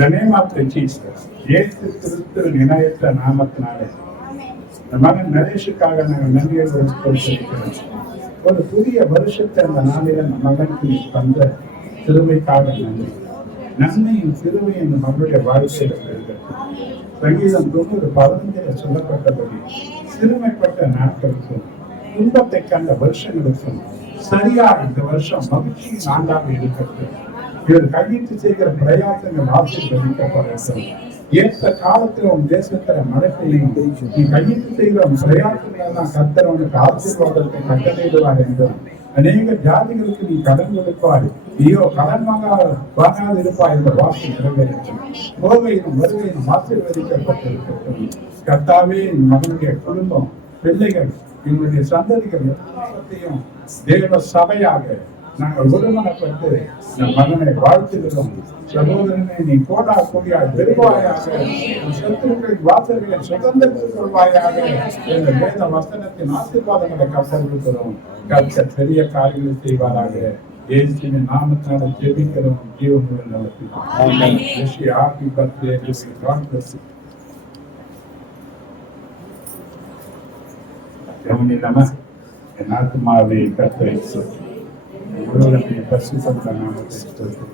The name of the Jesus, இயேசு கிறிஸ்துவின் இணையற்ற நாமத்தினாலே ஆமென். இந்த மகன் நரேஷுக்காக நாங்கள் நன்றியை கொடுத்திருக்கிறோம். ஒரு புதிய வருஷத்தை அந்த நாளில அந்த மகனுக்கு நீ தந்த சிறுமைக்காக நன்றி. நன்மையின் சிறுமை இந்த மகளுடைய வாழ்க்கையில் இருக்கிறது. சங்கீதம் 90:15 சொல்லப்பட்டபடி சிறுமைப்பட்ட நாட்களுக்கும் துன்பத்தை கண்ட வருஷங்களுக்கும் சரியா இந்த வருஷம் மகிழ்ச்சியின் ஆண்டாக இருக்கிறது. இவர் கையிட்டு செய்கிற பிரயாசங்கள் ஆசீர்வதிக்கப்படட்டும். ஏற்ற காலத்துல உன் தேசத்துல மழை பெய்யும். நீ கையிட்டு செய்கிற உன் பிரயாசங்கள் தான் கர்த்தர் உனக்கு ஆசீர்வாதத்தை கட்டளையிடுவார் என்றும், அநேக ஜாதிகளுக்கு நீ கடன் கொடுப்பாய், நீயோ கடன் வாங்காது இருப்பாய் என்ற வாக்கு நிறைவேறும். கோவையிலும் வருகையிலும் ஆசீர்வதிக்கப்பட்டிருக்கட்டும். கர்த்தாவே, என் மகனுடைய குடும்பம், பிள்ளைகள், எங்களுடைய சந்ததிகள் எல்லாத்தையும் தேவ சபையாக நாங்கள் ஒருமனப்பட்டு நம் மகனை வாழ்த்துகிறோம். சகோதரனை நீ கோடா கோடியாய் பெருவாயாக, சத்துருக்களின் வாசல்களை சுதந்திரத்தில் கொள்வாயாக என்ற வேத வசனத்தின் ஆசீர்வாதங்களை கற்பழிக்கிறோம். கர்த்தர் பெரிய காரியங்களை செய்வாராக. இயேசுவின் நாமத்தினால ஜெபிக்கிறோம். ஜீவனுள்ள நல்ல பிதாவே. Happy birthday to you. God bless you. கவனில்லாம என் ஆத்துமாவை கர்த்தரை ஸ்தோத்திரி. முழுவதும் பரிசுத்த நாமத்தை ஸ்தோத்திரி.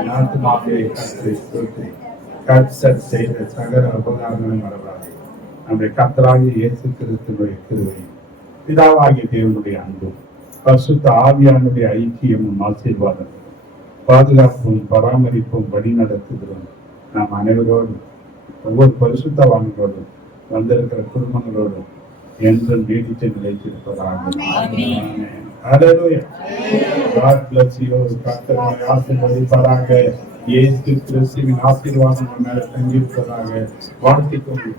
என் ஆத்துமாவை கர்த்தரை ஸ்தோத்திரி. கர்த்தர் செய்த சகல உபகாரங்களும் மறவாதே. நம்முடைய கர்த்தராகிய இயேசு கிறிஸ்துவின் கிருபையும் பிதாவாகிய தேவனுடைய அன்பும் பரிசுத்த ஆவியானுடைய ஐக்கியமும் ஆசீர்வாதங்களும் பாதுகாப்பும் பராமரிப்பும் வழி நடத்துகிறோம் நாம் அனைவரோடும் ஒவ்வொரு பரிசுத்தவான்களோடும் வந்திருக்கிற குடும்பங்களோடும் என்றும் நீடித்து நிலைத்திருப்பதாக. Hallelujah. God bless you. கர்த்தர் உங்களை ஆசீர்வதிப்பாராக. இயேசு கிறிஸ்துவின் ஆசீர்வாதம் மேல தங்கியிருப்பதாக வாழ்த்திக் கொண்டு